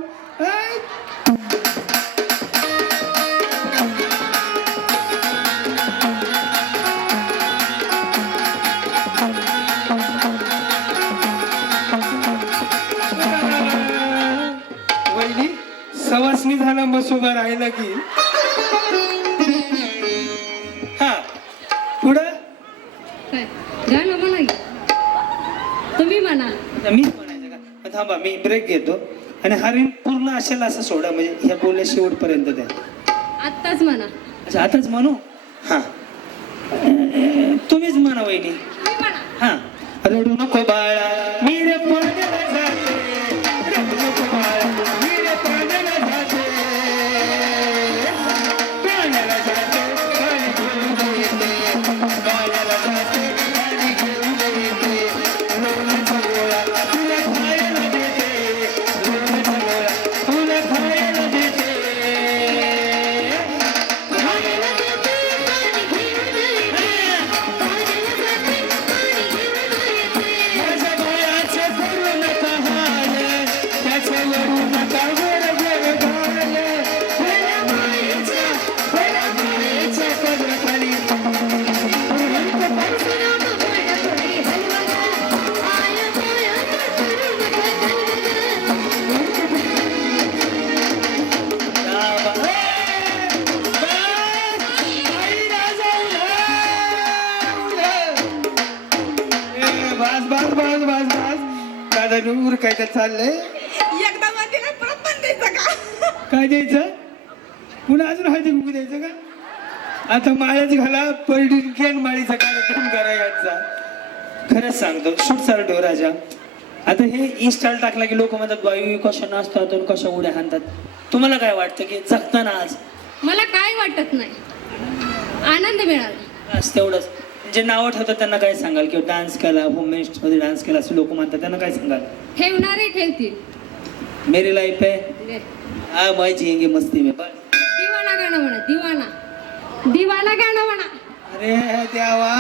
वहिनी सवासनी झाला मग उभा राहिला की हा पुढं काय गाणं म्हणा की. तुम्ही म्हणा. मीच म्हणायचं का थांबा मी ब्रेक घेतो आणि हा रील पूर्ण असेल असं सोडा म्हणजे ह्या बोलल्या शेवटपर्यंत द्या. आत्ताच म्हणा. अच्छा आताच म्हणू हा तुम्हीच म्हणा वहिनी. तुम्ही म्हणा. हा रडू नको बाळा मी रे पाण्याला जाते रडू नको बाळा मी रे पाण्याला जाते दादा उर काय काय चाललंय एकदा वाटीला परत पण द्यायचं का काय द्यायचं पुन्हा अजून हळदी कुंकू द्यायचं का आता माळ्याच घाला पलटी माळीचा कार्यक्रम करा यांचा खरंच सांगतो शूट चालू ठेव राजा आता हे इन्स्टाल टाकला की लोक म्हणतात वायू कशा नाचतात आणि कशा उड्या हाणतात तुम्हाला काय वाटतं की जगताना आज मला काय वाटत नाही आनंद मिळाला बस तेवढंच जे नावं ठेवतात त्यांना काय सांगाल किंवा डान्स केला मध्ये डान्स केला असं लोक म्हणतात त्यांना काय सांगाल ठेवणारे ठेवतील मेरी लाईफ आहे दे. आ माय जिएंगे मस्ती में बस दिवाना गाणं म्हणा दिवाना दिवाना गाणं म्हणा अरे देवा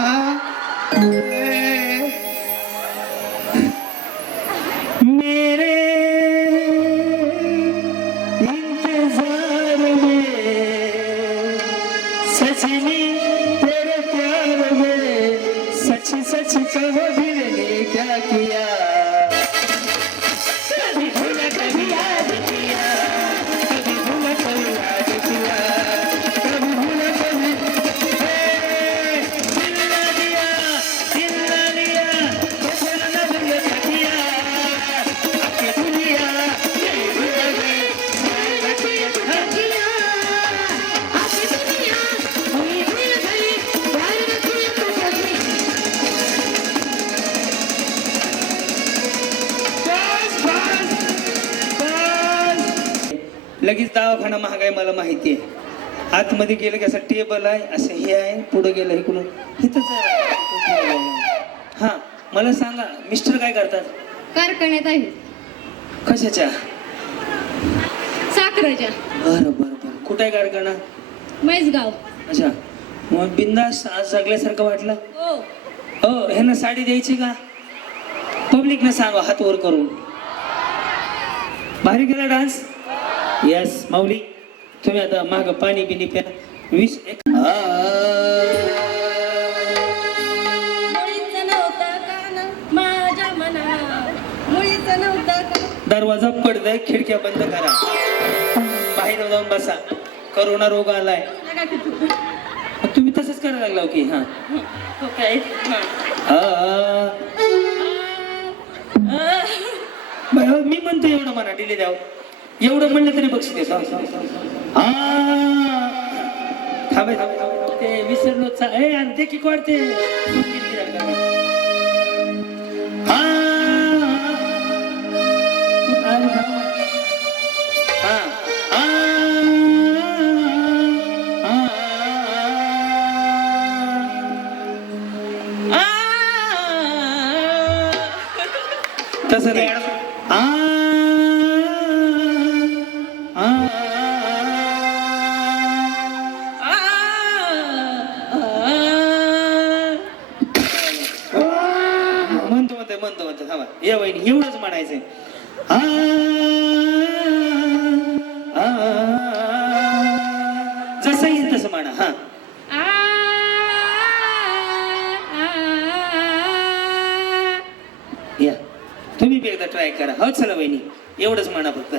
मेरे इंतजार में सच में तेरे प्यार में सच सच कहो दिल ने क्या किया कभी भूला कभी याद किया कभी भूला कभी याद किया कभी भूला कभी दिल ना दिया तो फिर न भूल सकिया आके दुनिया ये भूल गई लगेच दवाखाना महाग आहे मला माहिती आहे आतमध्ये गेलं की असं टेबल आहे असं हे आहे पुढे गेलं इकडून इथंच आहे. हा मला सांगा मिस्टर काय करतात कारखान्यात आहे कशाच्या साखरेच्या बरं बरं बरं कुठं आहे कारखाना मैसगाव अच्छा मग बिंदास आज जगल्यासारखं वाटलं हो हो ह्यांना साडी द्यायची का पब्लिकनं सांगा हात वर करून भारी केला डान्स यस माऊली तुम्ही आता माग पाणी बिनी प्या 20 एक माझ्या मना मुळीच नव्हतं दरवाजा पडदाय खिडक्या बंद करा बाहेर जाऊन बसा करोना रोग आलाय तुम्ही तसंच करायला लागला की हा मी म्हणतो एवढं म्हणा डिले द्यावं एवढं म्हणलं तरी बक्षीस दे थांबे ते विसरलो ते की वाढते तसं नाही म्हणतो थांबा या वहिनी एवढंच म्हणायचंय जसं येईल तसं म्हणा हा या तुम्ही बी एकदा ट्राय करा हो चला वहिनी एवढंच म्हणा फक्त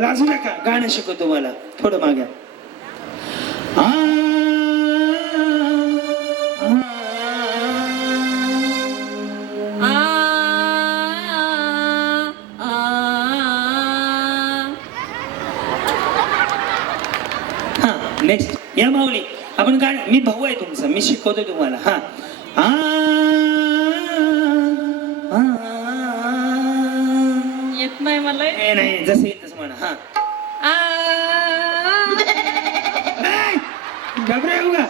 लाजू नका गाणं शिकवतो मला थोडं मागे नेक्स्ट या माऊली आपण गाणं मी भाऊ आहे तुमचा मी शिकवतो तुम्हाला हा येत नाही मला नाही जसं येईल तसं म्हणा हा घाबरे येऊ का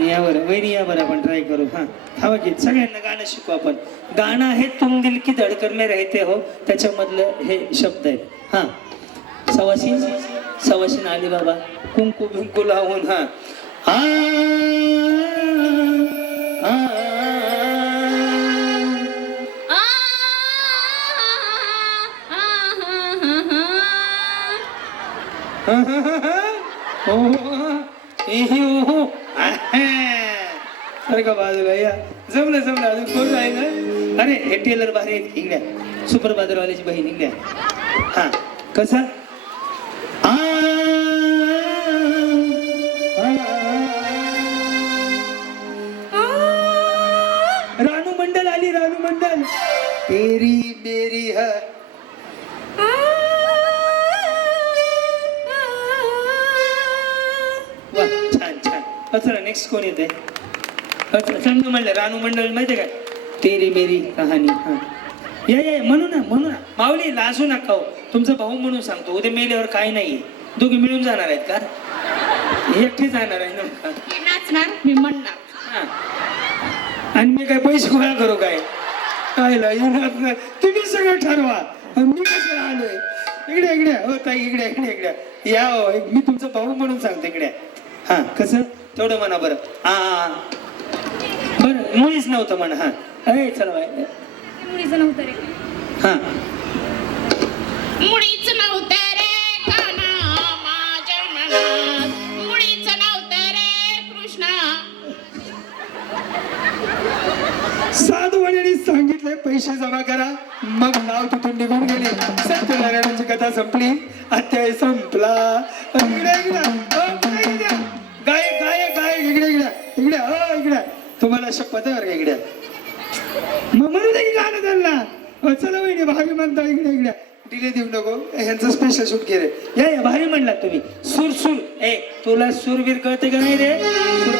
या बरं वैरी या बरं आपण ट्राय करू हा थांबा की सगळ्यांना गाणं शिकू आपण गाणं आहे तुम दिल की धडकन में रहते हो त्याच्यामधलं हे शब्द आहेत हा सवाशीन आली बाबा कुंकू बिंकू लावून हा सारखा बाजूला या जमलं अजून कोण आहे ना अरे हे टेलर भारी आहेत इकड्या सुपर बाजारवाल्याची बहीण इकड्या हा कसा रानू मंडल आली रानू मंडल तेरी मेरी है वा छान चला नेक्स्ट कोण येते समजा म्हणलं रानू मंडल माहिती काय तेरी मेरी कहाणी हा या म्हणू ना माऊली लाजू नका हो तुमचा भाऊ म्हणून सांगतो उद्या मेल्यावर काय नाहीये दोघे मिळून जाणार आहेत का एकटे जाणार आहे ना नाचणार मी म्हणणार हा. आणि मी काय पैसे गोळा करू काय येणार नाही तुम्ही सगळं ठरवा आणि मी कशाला आलोय इकडे हो ताई इकडे या हो मी तुमचा भाऊ म्हणून सांगतो इकडे हा कसं तेवढं म्हणा बरं हा बरं मुळीच नव्हतं म्हणा हा अरे चला बाय मुलीचं नव्हतं रे हा मुळीच नव्हतं रे काना माझ्या मनात मुळीच नव्हतं रे कृष्णा साधूवाणी सांगितलंय पैसे जमा करा मग नाव तिथून निघून गेले सत्यनारायणाची कथा संपली अध्याय संपला गाय इकडे तुम्हाला शपथ आहे बरं इकडे मग म्हणू दे की गाणं त्यांना चला वहिनी भारी म्हणता इकडे डिले देऊ नको ह्यांचं स्पेशल शूट केले या भारी म्हणलात तुम्ही सूर ए तुला सूरवीर कळते का नाही रे सुर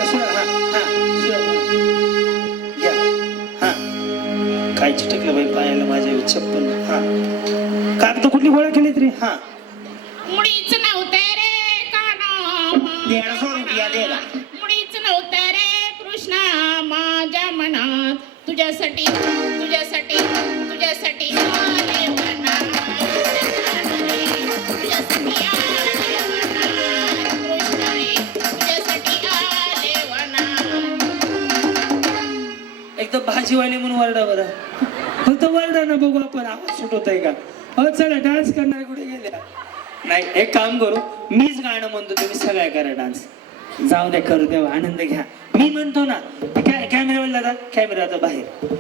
हा काय चिटकलं बाई पायाला माझ्या चप्पल हा कागद कुठली गोळा केलीत रे हा मुळीच नव्हतं रे काना मुळीच नव्हतं रे कृष्णा माझ्या मनात तुझ्यासाठी आले वनात. तुझ्यासाठी आले वनात. कृष्णा रे, तुझ्यासाठी आले वनात. एकदम भाजीवाले म्हणून वरडा बरं फक्त वरडा ना बघू आपण आवाज सुट होत आहे का चला डान्स करणार कुठे गेल्या नाही एक काम करू मीच गाणं म्हणतो तुम्ही सगळ्या करा डान्स जाऊ द्या करू द्या आनंद घ्या मी म्हणतो ना कॅमेरावर दादा कॅमेरा आता बाहेर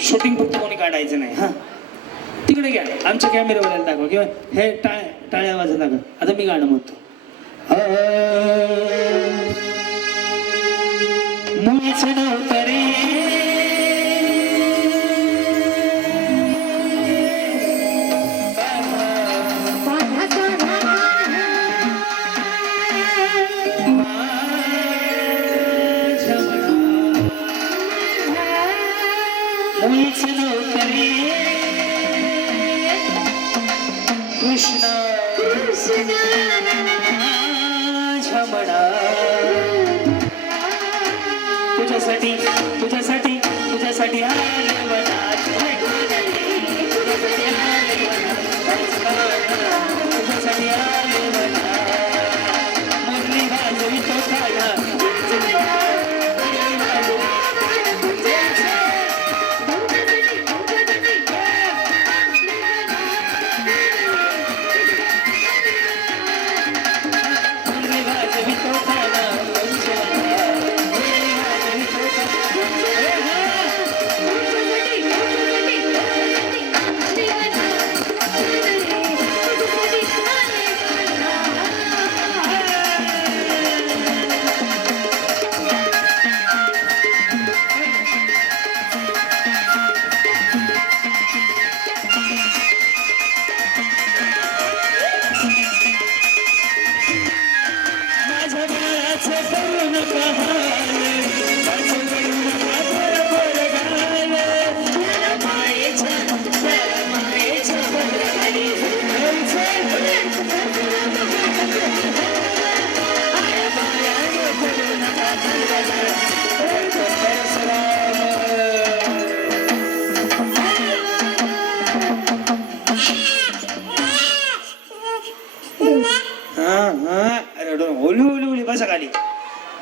शूटिंग फक्त कोणी काढायचं नाही हा तिकडे घ्या आमच्या कॅमेरावर दाखवा किंवा हे टाळ्या आवाज दाखवा आता मी गाणं म्हणतो मुळीच नव्हतं रे मुळीच नव्हतं रे कृष्ण माझ्या मनात तुझ्यासाठी आले वनात तुझ्यासाठी आले वनात मुरली वाजवी तो काढा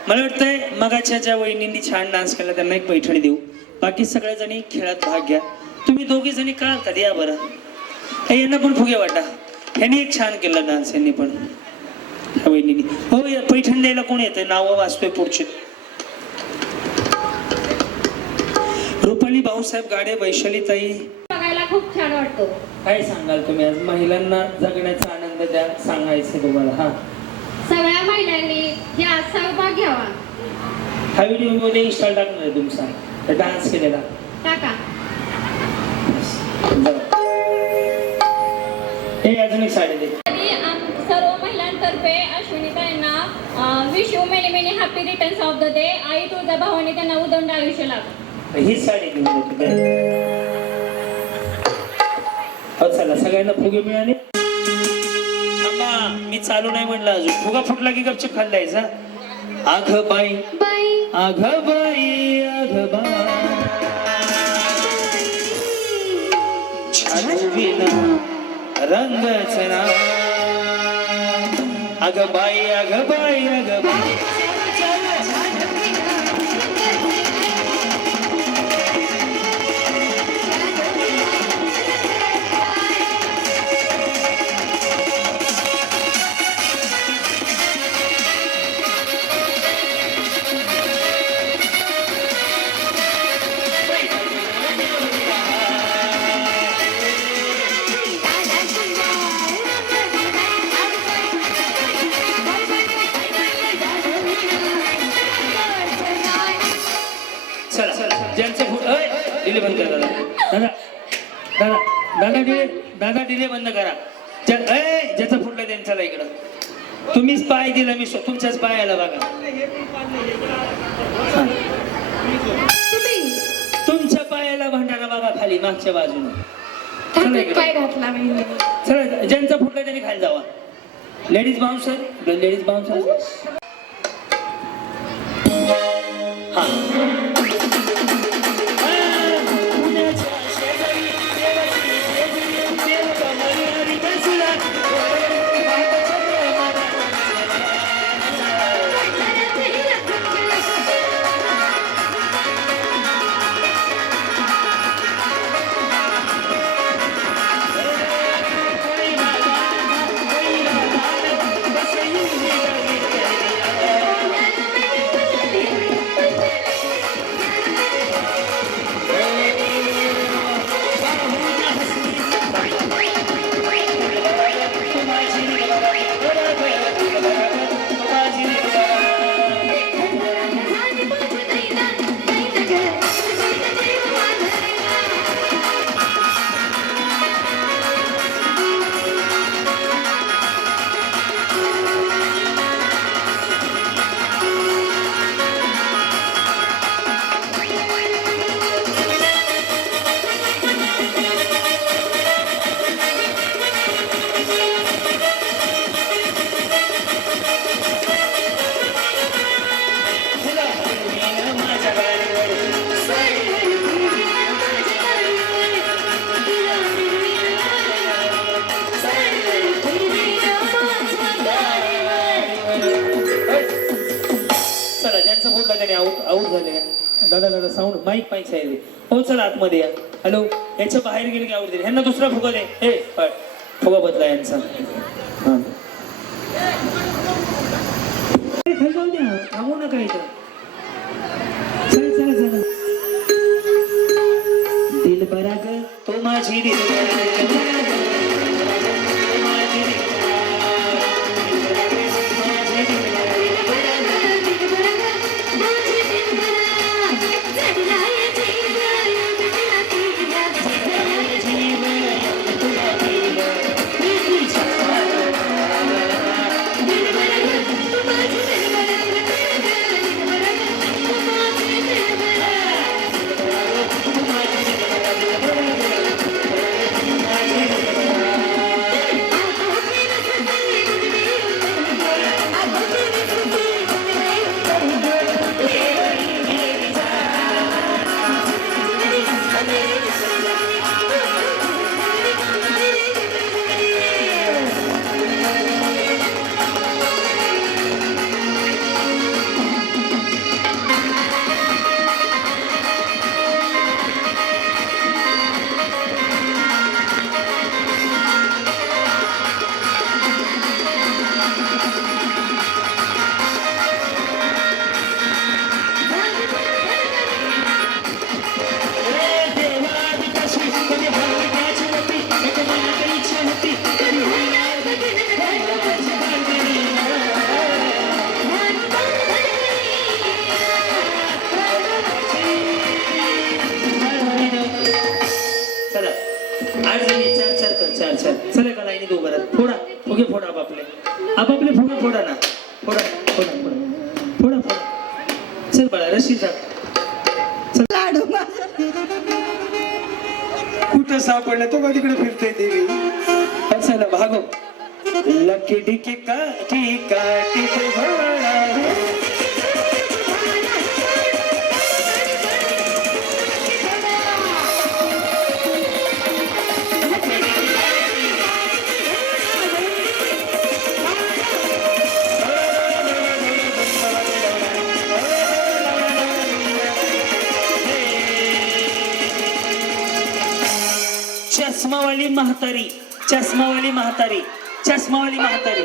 मला वाटतंय मगाच्या ज्या वहिनींनी छान डान्स केला त्यांना एक पैठणी देऊ बाकी सगळ्या जणी खेळात भाग घ्या तुम्ही दोघी जणी कळाल का या बरं यांना पण फुगे वाटा ह्यांनी एक छान केला डान्स यांनी पण ह्या वहिनींनी हो पैठणी द्यायला कोण येतंय नाव वाचतोय पुढचे रोहिणी भाऊसाहेब गाडे, वैशालीताई, बघायला खूप छान वाटतो. काय सांगाल तुम्ही आज महिलांना जगण्याचा आनंद द्या सांगायचं तुम्हाला? हा सगळ्या महिलांनी यात सहभाग घ्यावा. हा व्हिडिओ मध्ये इंस्टा टाकणार आहे तुमचा डान्स केलेला. टाका. हे अजून एक साडी दे. सर्व महिलांतर्फे अश्विनीताईंना wish you many many happy returns of the day. आई तुळजाभवानी त्यांना उदंड आयुष्य लाभ. ही साडी घेऊन येतो दे. हो चला सगळ्यांना फुगे मिळाले. थांबा मी चालू नाही म्हणलं अजून. फुगा फुटला की गपचूप खाली जायचा. आघ बाई बाई आघ बाई आघ बाई छान विना रंगच ना. अग बाई अग बाई अग बाई. ज्यांचे डिले बंद करा दादा दादा दादा दादा डिले बंद करा. ज्याचं फुटलं त्यांच्याला इकडं. तुम्हीच पाय दिला मी तुमच्याच पायाला बघा. तुमच्या पायाला भंडारा बघा खाली मागच्या बाजूने. पाय घातला मी. चला ज्यांचं फुटलं त्यांनी खाली जावा. Ladies bouncer ladies bouncer. हा ज्यांचं फुटलं त्याने आऊट झाले. दादा दादा साऊंड माईक साईड. हो चला आतमध्ये या. हॅलो याच्या बाहेर गेले की आऊट दिले. ह्यांना दुसरा फुगा दे. हे फुगा बदला यांचा. हा थांबू नका इथं. चला चला चला. दिल बरा ग तो माझी दिल माझी अच्छा चला का लाईनीत उभं राहा फोडा फुगे फोडा आपापले फुगे फोडा ना फोडा फोडा फोडा फोडा फोडा चल बाळा रशीचा लाडू कुठं सापडलं तो का तिकडे फिरतोय ते चला भागो लकी डिकी का टिका टिके भरवाडा चष्मावाली म्हातारी चष्मावाली म्हातारी चष्मावाली म्हातारी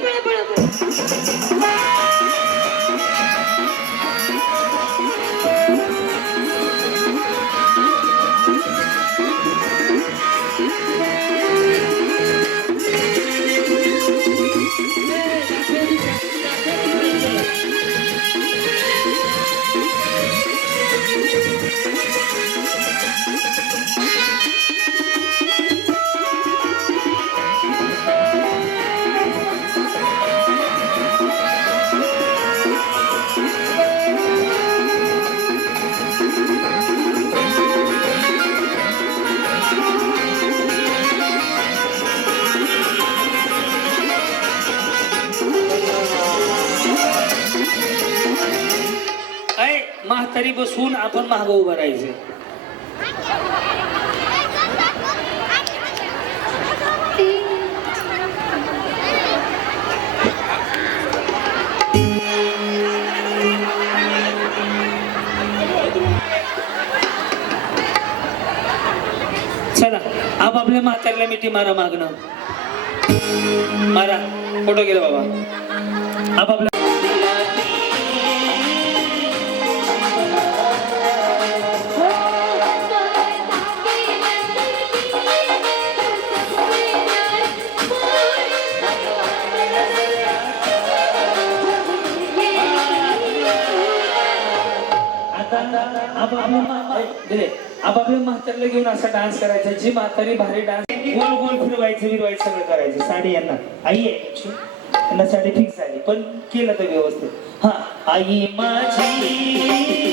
म्हातारी बसून आपण मागं उभं राहायचं चला आपापल्या म्हातारीला मिठी मारा मागणं मारा फोटो गेला बाबा आपापल्या आपापल्या म्हातारीला घेऊन असा डान्स करायचा जी म्हातारी भारी डान्स गोल गोल फिरवायचं सगळं करायचं साडी यांना आई आहे त्यांना साडी फिक्स झाली पण केलं तर व्यवस्थित हा आई माझी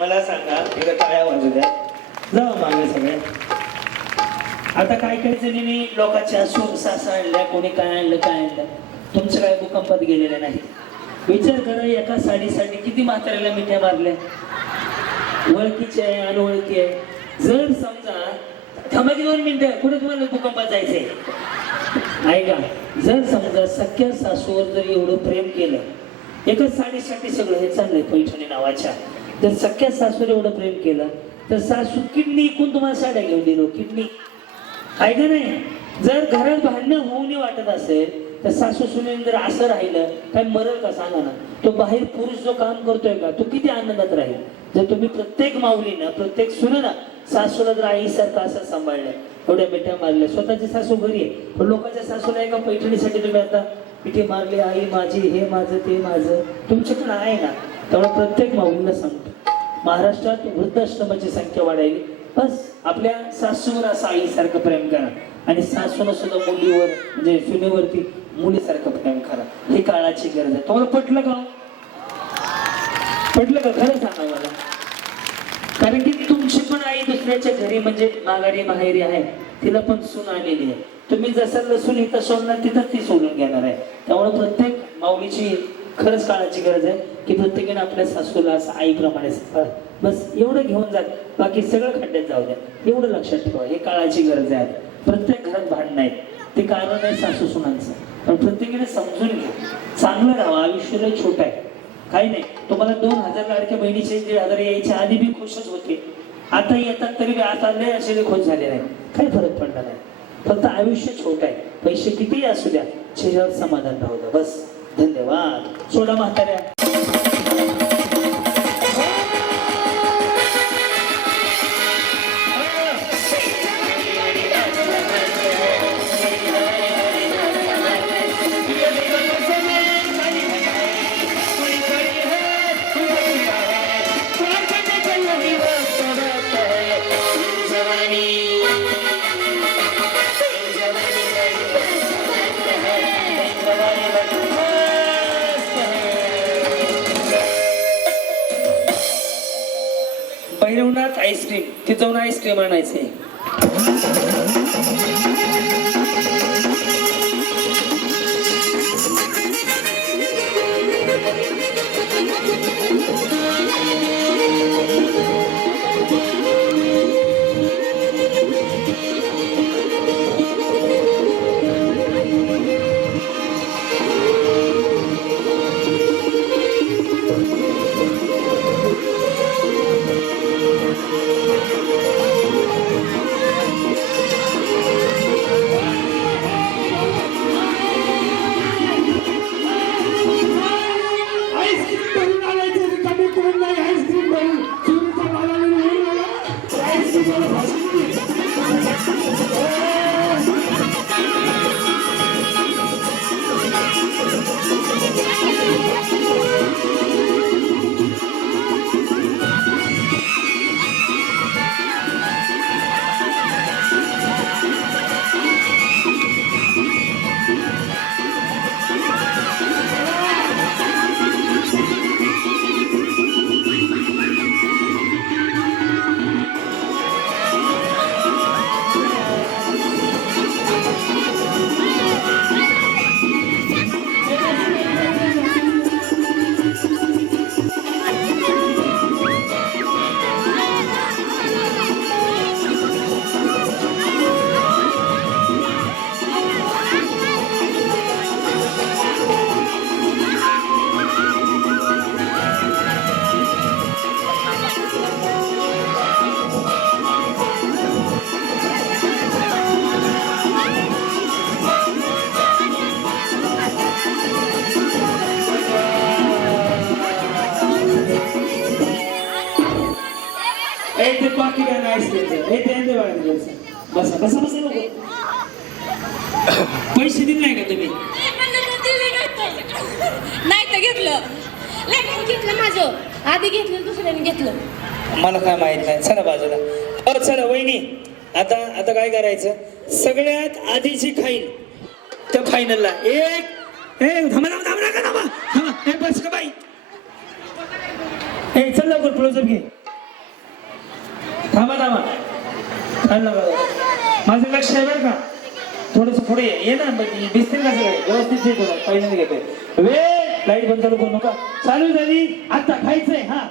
मला सांगा एकदा टाळ्या वाजू द्या जाऊ मागे सगळ्या आता काय काही जणींनी लोकांच्या सूर सासा आणल्या कोणी काय आणलं तुमच्या काय भूकंपात गेलेले नाही विचार करा एका साडीसाठी किती म्हाताऱ्याला मिठ्या मारल्या ओळखीची आहे अनोळखी आहे जर समजा थांबा की 2 मिनिटं कुठे तुम्हाला भूकंपात जायचंय ऐका जर समजा सख्या सासूवर जर एवढं प्रेम केलं एकच साडीसाठी सगळं हे चाललंय पैठणी नावाच्या जर सख्या सासूवर एवढं प्रेम केलं तर सासू किडनी इकून तुम्हाला साड्या घेऊन दिलो किडनी आहे का नाही जर घरात भांडणं होऊ नये वाटत असेल तर सासू सुनेन जर असं राहिलं काय मरल का सांगा ना तो बाहेर पुरुष जो काम करतोय का तो किती आनंदात राहील जर तुम्ही प्रत्येक माऊलीनं प्रत्येक सुनेनं सासूला जर आईसारखं असं सांभाळलं एवढ्या मिठ्या मारल्या स्वतःची सासू घरी आहे पण लोकांच्या सासूला एका पैठणीसाठी तुम्ही आता मिठी मारली आई माझी हे माझं ते माझं तुमच्याकडे आहे ना त्यामुळे प्रत्येक माऊलीला सांगतो महाराष्ट्रात वृद्धाश्रमाची संख्या वाढायली बस आपल्या सासूवर असं आईसारखं प्रेम करा आणि सासूला सुद्धा मुलीवर म्हणजे सुनेवरती मुलीसारखं प्रेम करा ही काळाची गरज आहे तुम्हाला पटलं का खरं सांगा मला कारण की तुमची पण आई दुसऱ्याच्या घरी म्हणजे माघारी माहेरी आहे तिला पण सून आलेली आहे तुम्ही जसं लसूण इथं सोडणार तिथं ती सोडून घेणार आहे त्यामुळे प्रत्येक माऊलीची खरंच काळाची गरज आहे की प्रत्येकाने आपल्या सासूला असं आईप्रमाणे बस एवढं घेऊन जात बाकी सगळं खड्ड्यात जाऊ द्या एवढं लक्षात ठेवा हे काळाची गरज आहे प्रत्येक घरात भांडणं आहेत ते कारण आहे सासू सुनांचं पण प्रत्येकाने समजून घ्या चांगलं राहा, आयुष्य लय छोट आहे. काही नाही, तुम्हाला 2000 लाडक्या बहिणीचे 1,500 यायच्या आधी बी खुशच होते. आता येतात तरी बी आता लय असे खुश झाले नाही. काही फरक पडला नाही. फक्त आयुष्य छोट आहे. पैसे कितीही असू द्या, चेहऱ्यावर समाधान राहू द्या. बस. धन्यवाद. सोडा म्हाताऱ्या. भैरवनाथ आईस्क्रीम, ते जाऊन आईस्क्रीम आणायचे. ते पाकिट आहे आईस्क्रीमचं. ते बसा बसा बसा नको. पैसे दिले नाही का तुम्ही? नाही तर घेतलं माझं आधी घेतलं दुसऱ्याने घेतलं. मला काय माहित नाही. चला बाजूला. चला वहिनी, आता आता काय करायचं? सगळ्यात आधीची खाईल त्या फायनलला एक. बस का बाई. चल लवकर क्लोजअप घे. थांबा. माझं लक्ष आहे बरं का. थोडस पुढे ये ना, दिसतील का सगळे व्यवस्थित येतो. पहिल्यांदा घेतोय वेळ. लाईट बंद करू नका. चालू झाली. आता खायचंय. हा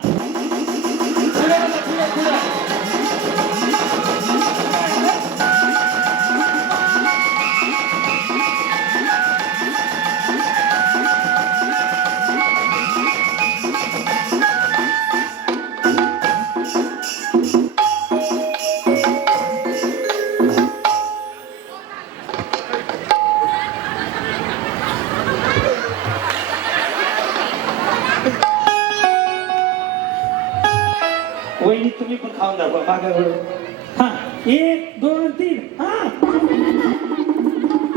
वहिनी तुम्ही पण खाऊन दाखवा मागाकडून. हा 1 2 3. हा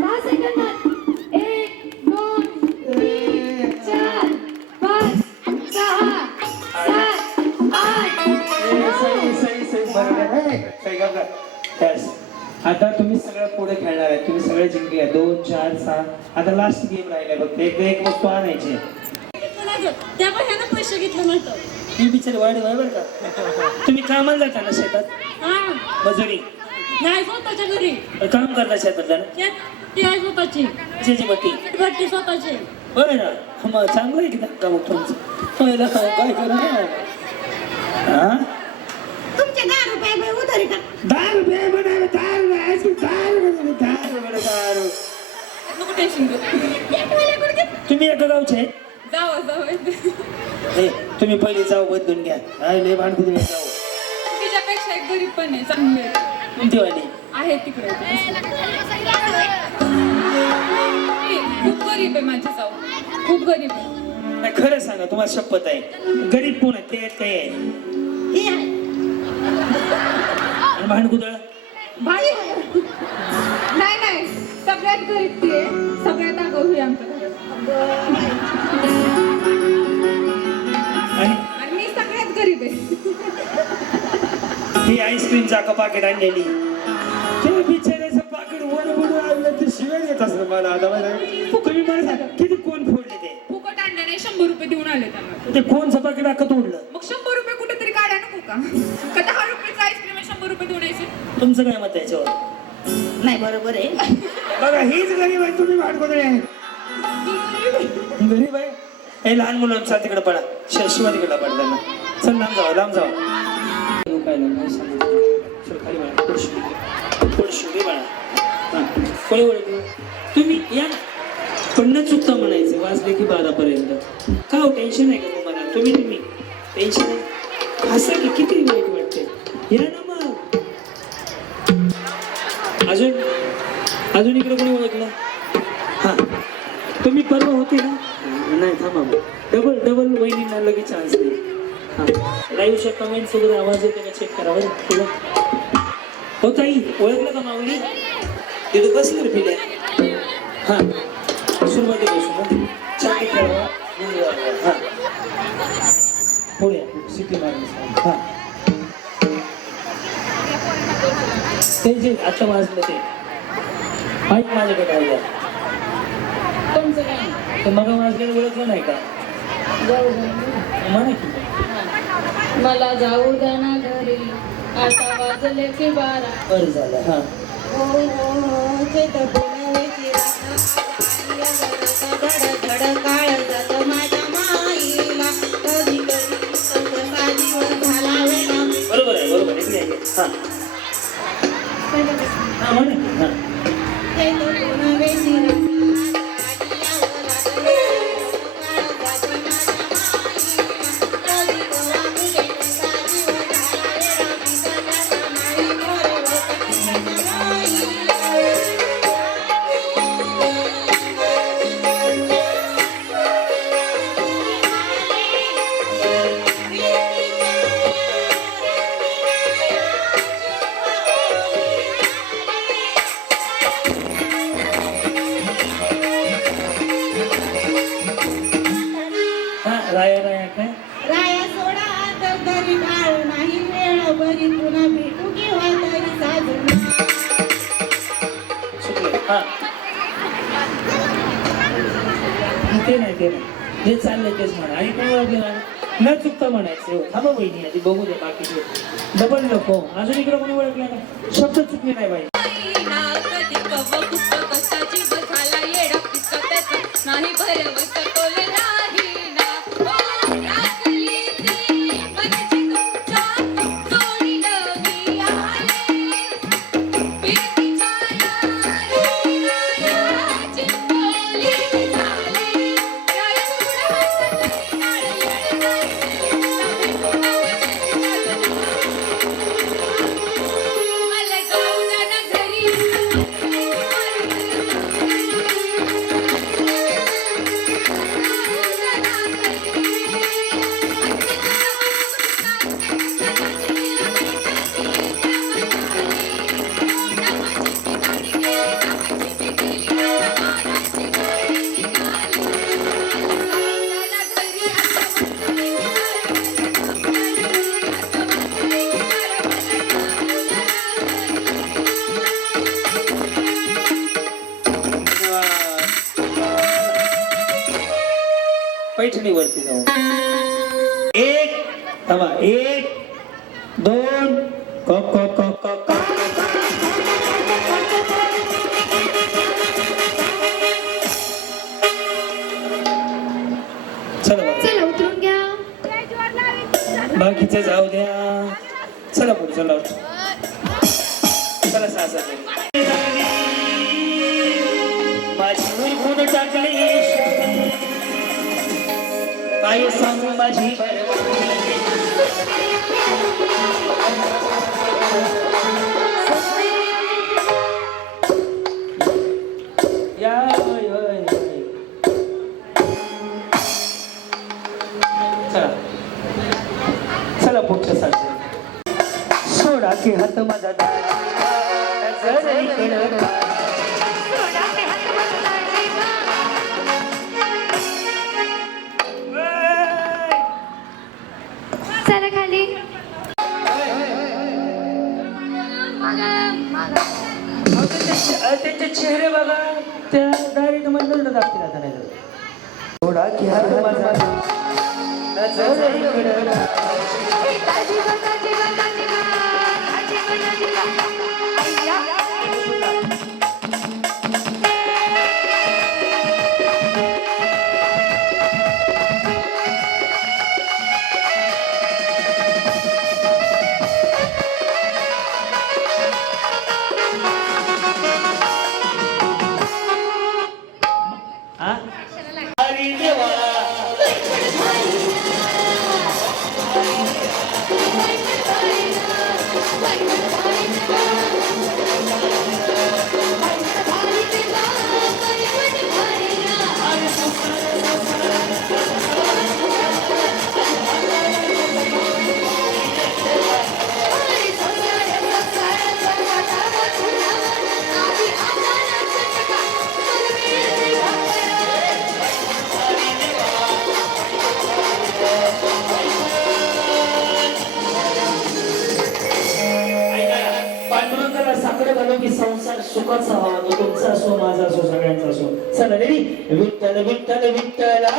5 सेकंदात 1 2 3 4 5 6 7 8 सही बरोबर. यस. आता तुम्ही सगळं पुढे खेळणार आहे. तुम्ही सगळे जिंकले. 2 4 6. आता लास्ट गेम राहिलाय फक्त. एक वस्तू आणायची. त्या पण पैसे घेतलं नव्हतं. ही बिचारी वाढ आहे बरं का. तुम्ही कामाला जाता ना शेतात? मजुरी नाही स्वतःच्या घरी काम करता शेतात जाणं. ती आहे स्वतःची त्याची भट्टी स्वतःची. बरं ना. मग चांगलं आहे की धक्का मग तुमचं. पहिला काय करा. हा तुमचे 10 रुपये उधारी का? 10 रुपये म्हणाले. 10 रुपये. 10 रुपये. 10 रुपये. 10 रुपये. नको टेन्शन घेऊ. तुम्ही एका गावचे आहे? जाऊ हे, तुम्ही पहिले जाऊ बदलून घ्या. काय लय भांडकुदे जाऊ. तिच्यापेक्षा एक गरीब पण आहे, चांगली आहे. कोणती वाली? आहे तिकडे. खूप गरीब आहे माझी जाऊ, खूप गरीब आहे. नाही खरं सांगा, तुम्हाला शपथ आहे. गरीब कोण आहे? ते आहेत काय आहे? आणि भांडकुदळ? नाही सगळ्यात गरीब ती आहे, सगळ्यात आगाऊ ही आमच्या घरात. आणि मी सगळ्यात गरीब आहे. ही आईस्क्रीमचा का पाकिट आणलेली, ते बिचारायचं पाकिट वर बुडून आणलं ते शिवाय येत असं मला. आता तुम्ही मला सांगा किती कोण फोडले ते? फुकट आणले नाही, 100 रुपये देऊन आले त्यांना. ते कोणचं पाकिट अख्खं तोडलं? मग 100 रुपये कुठेतरी काढा नको का? 10 रुपयाचं आईस्क्रीम 100 रुपये देऊन यायचे. तुमचं काय मत आहे याच्यावर? नाही बरोबर आहे. बघा हीच गरीब आहे, तुम्ही भांडकुदळे आहे. गरीब आहे. हे लहान मुलांचा तिकडे पडा, शिवा तिकडे पडा त्यांना. चल लांब जावा, लांब जावा. काय नाही सांगितलं. चल खाली बाळा, थोडी बाळा. हां कोणी ओळखलं? तुम्ही या ना. पण न चुकता म्हणायचं, वाजले की 12पर्यंत. का हो टेन्शन आहे का तुम्हाला? तुम्ही टेन्शन आहे. असं की किती वाईट वाटते. या ना मग. अजून इकडे कोणी ओळखलं? हां तुम्ही परवा होते ना? नाही थांबा मग. डबल वहिनींना लगेच चान्स नाही. हां लाईव्हच्या कमेंट्स वगैरे आवाज येते का चेक करा बरं तुला. हो ताई ओळखलं का माऊली? तिथं बस तर पिल्या. हां सुरुवातीपासून चाकी खेळवा. हां पुढे सिटी मार्ग. हां ते जे आता वाजलं ते माहीत माझ्याकडे आहे. कोणचं काय? तर मग वाजलेलं ओळखलं नाही का? जाऊ म्हणा की मला जाऊ द्या ना घरी, आता वाजले की 12. बरं झालं. हां धड काळ जात माझ्या माईला, कधी कधी संसाजीवर झाला वेळा. बरोबर आहे इकडे आहे. हां हां म्हणा की. हां राया काय? राया सोडा तर तरी काळ नाही, वेळ बरी पुन्हा भेटू किंवा तरी साजना. चुकलं. हां ते नाही जे चाललंय तेच म्हणा. आणि काय ओळखलं ना? न चुकता म्हणायचं. थांबा बहिणी आधी बघू दे बाकीचे. डबल नको. अजून इकडे कोणी ओळखलं का? शब्द चुकले नाही बाई. नाही भरवत कोले नाही ना, ओ राखली ती मनची तुमच्या जोडीनं मी आले. प्रीतीच्या याची बोली झाली, राया सोडा तरी नाळ मला जाऊ द्या ना घरी. पैठणीवरती जाऊ. 1 थांबा 1 2 क क क क क. चला उतरून घ्या. बाकीचे जाऊ द्या. चला पुढे चला. चला सासा माझी टाकली काय सांगू माझी या होय, होय, होय. चला चला पुढच्या सांगते सोडा की हात माझा नजर इकडं चला खाली त्यांचे चेहरे बघा त्या डायरेक्ट मंडळ दाखतील आता नाही थोडा की हात माझा नजर इकडं हा? हरी देवा पांडुरंगाला साकडं घालून की संसार सुखाचा व्हावा तो तुमचा असो माझा असो सगळ्यांचा असो चला रेडी विठ्ठल विठ्ठल विठ्ठला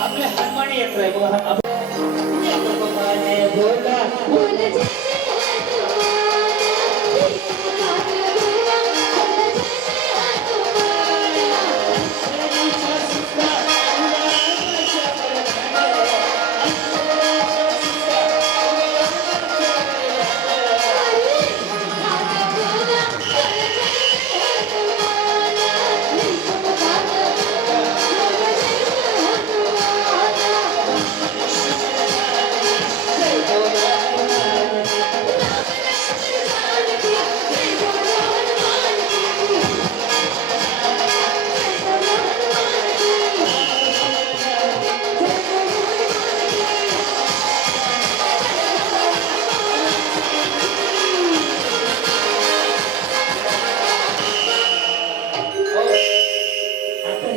आपल्या हनुमाने येतोय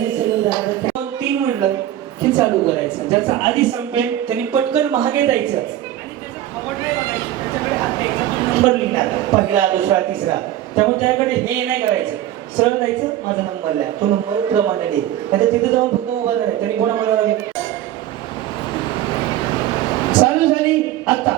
तीन म्हणलं की चालू करायचं ज्याचा आधी संपेल त्यांनी पटकन महागे जायचं आणि त्याचा खवड नाही बघायची त्याच्याकडे हात द्यायचा नंबर लिहिणार पहिला दुसरा तिसरा त्यामुळे त्याकडे हे नाही करायचं सरळ जायचं माझा नंबर लिहा तो नंबर प्रमाणे दे आता तिथे जाऊन फक्त उभा राहायचं तरी कोणा मला लागेल चालू झाली आता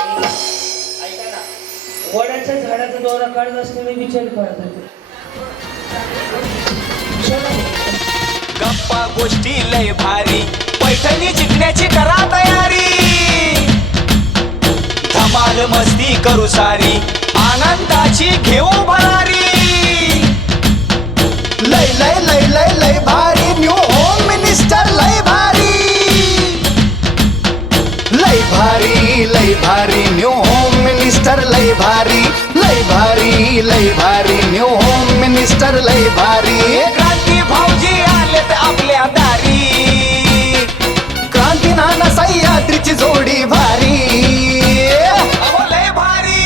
ऐका ना, वडाच्या झाडाचा दोरा काढत असताना विचार करत होते. गप्पा गोष्टी लय भारी, पैठणी जिंकण्याची करा तयारी. धमाल मस्ती करू सारी, आनंदाची घेऊ भरारी. लय लय लय लय लय भारी, न्यू होम मिनिस्टर लय भारी. लय भारी लय भारी, न्यू होम मिनिस्टर लय भारी. लय भारी लय भारी, न्यू होम मिनिस्टर लय भारी. क्रांती भाऊजी आलेत आपल्या दारी, क्रांती नाना सह्याद्रीची जोडी भारी. अहो लय भारी.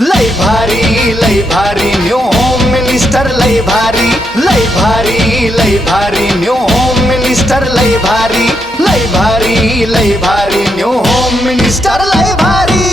लय भारी लय भारी, न्यू होम मिनिस्टर लय भारी. लय भारी लय भारी, न्यू होम मिनिस्टर लय भारी. लय भारी लय भारी, न्यू होम मिनिस्टर लय भारी.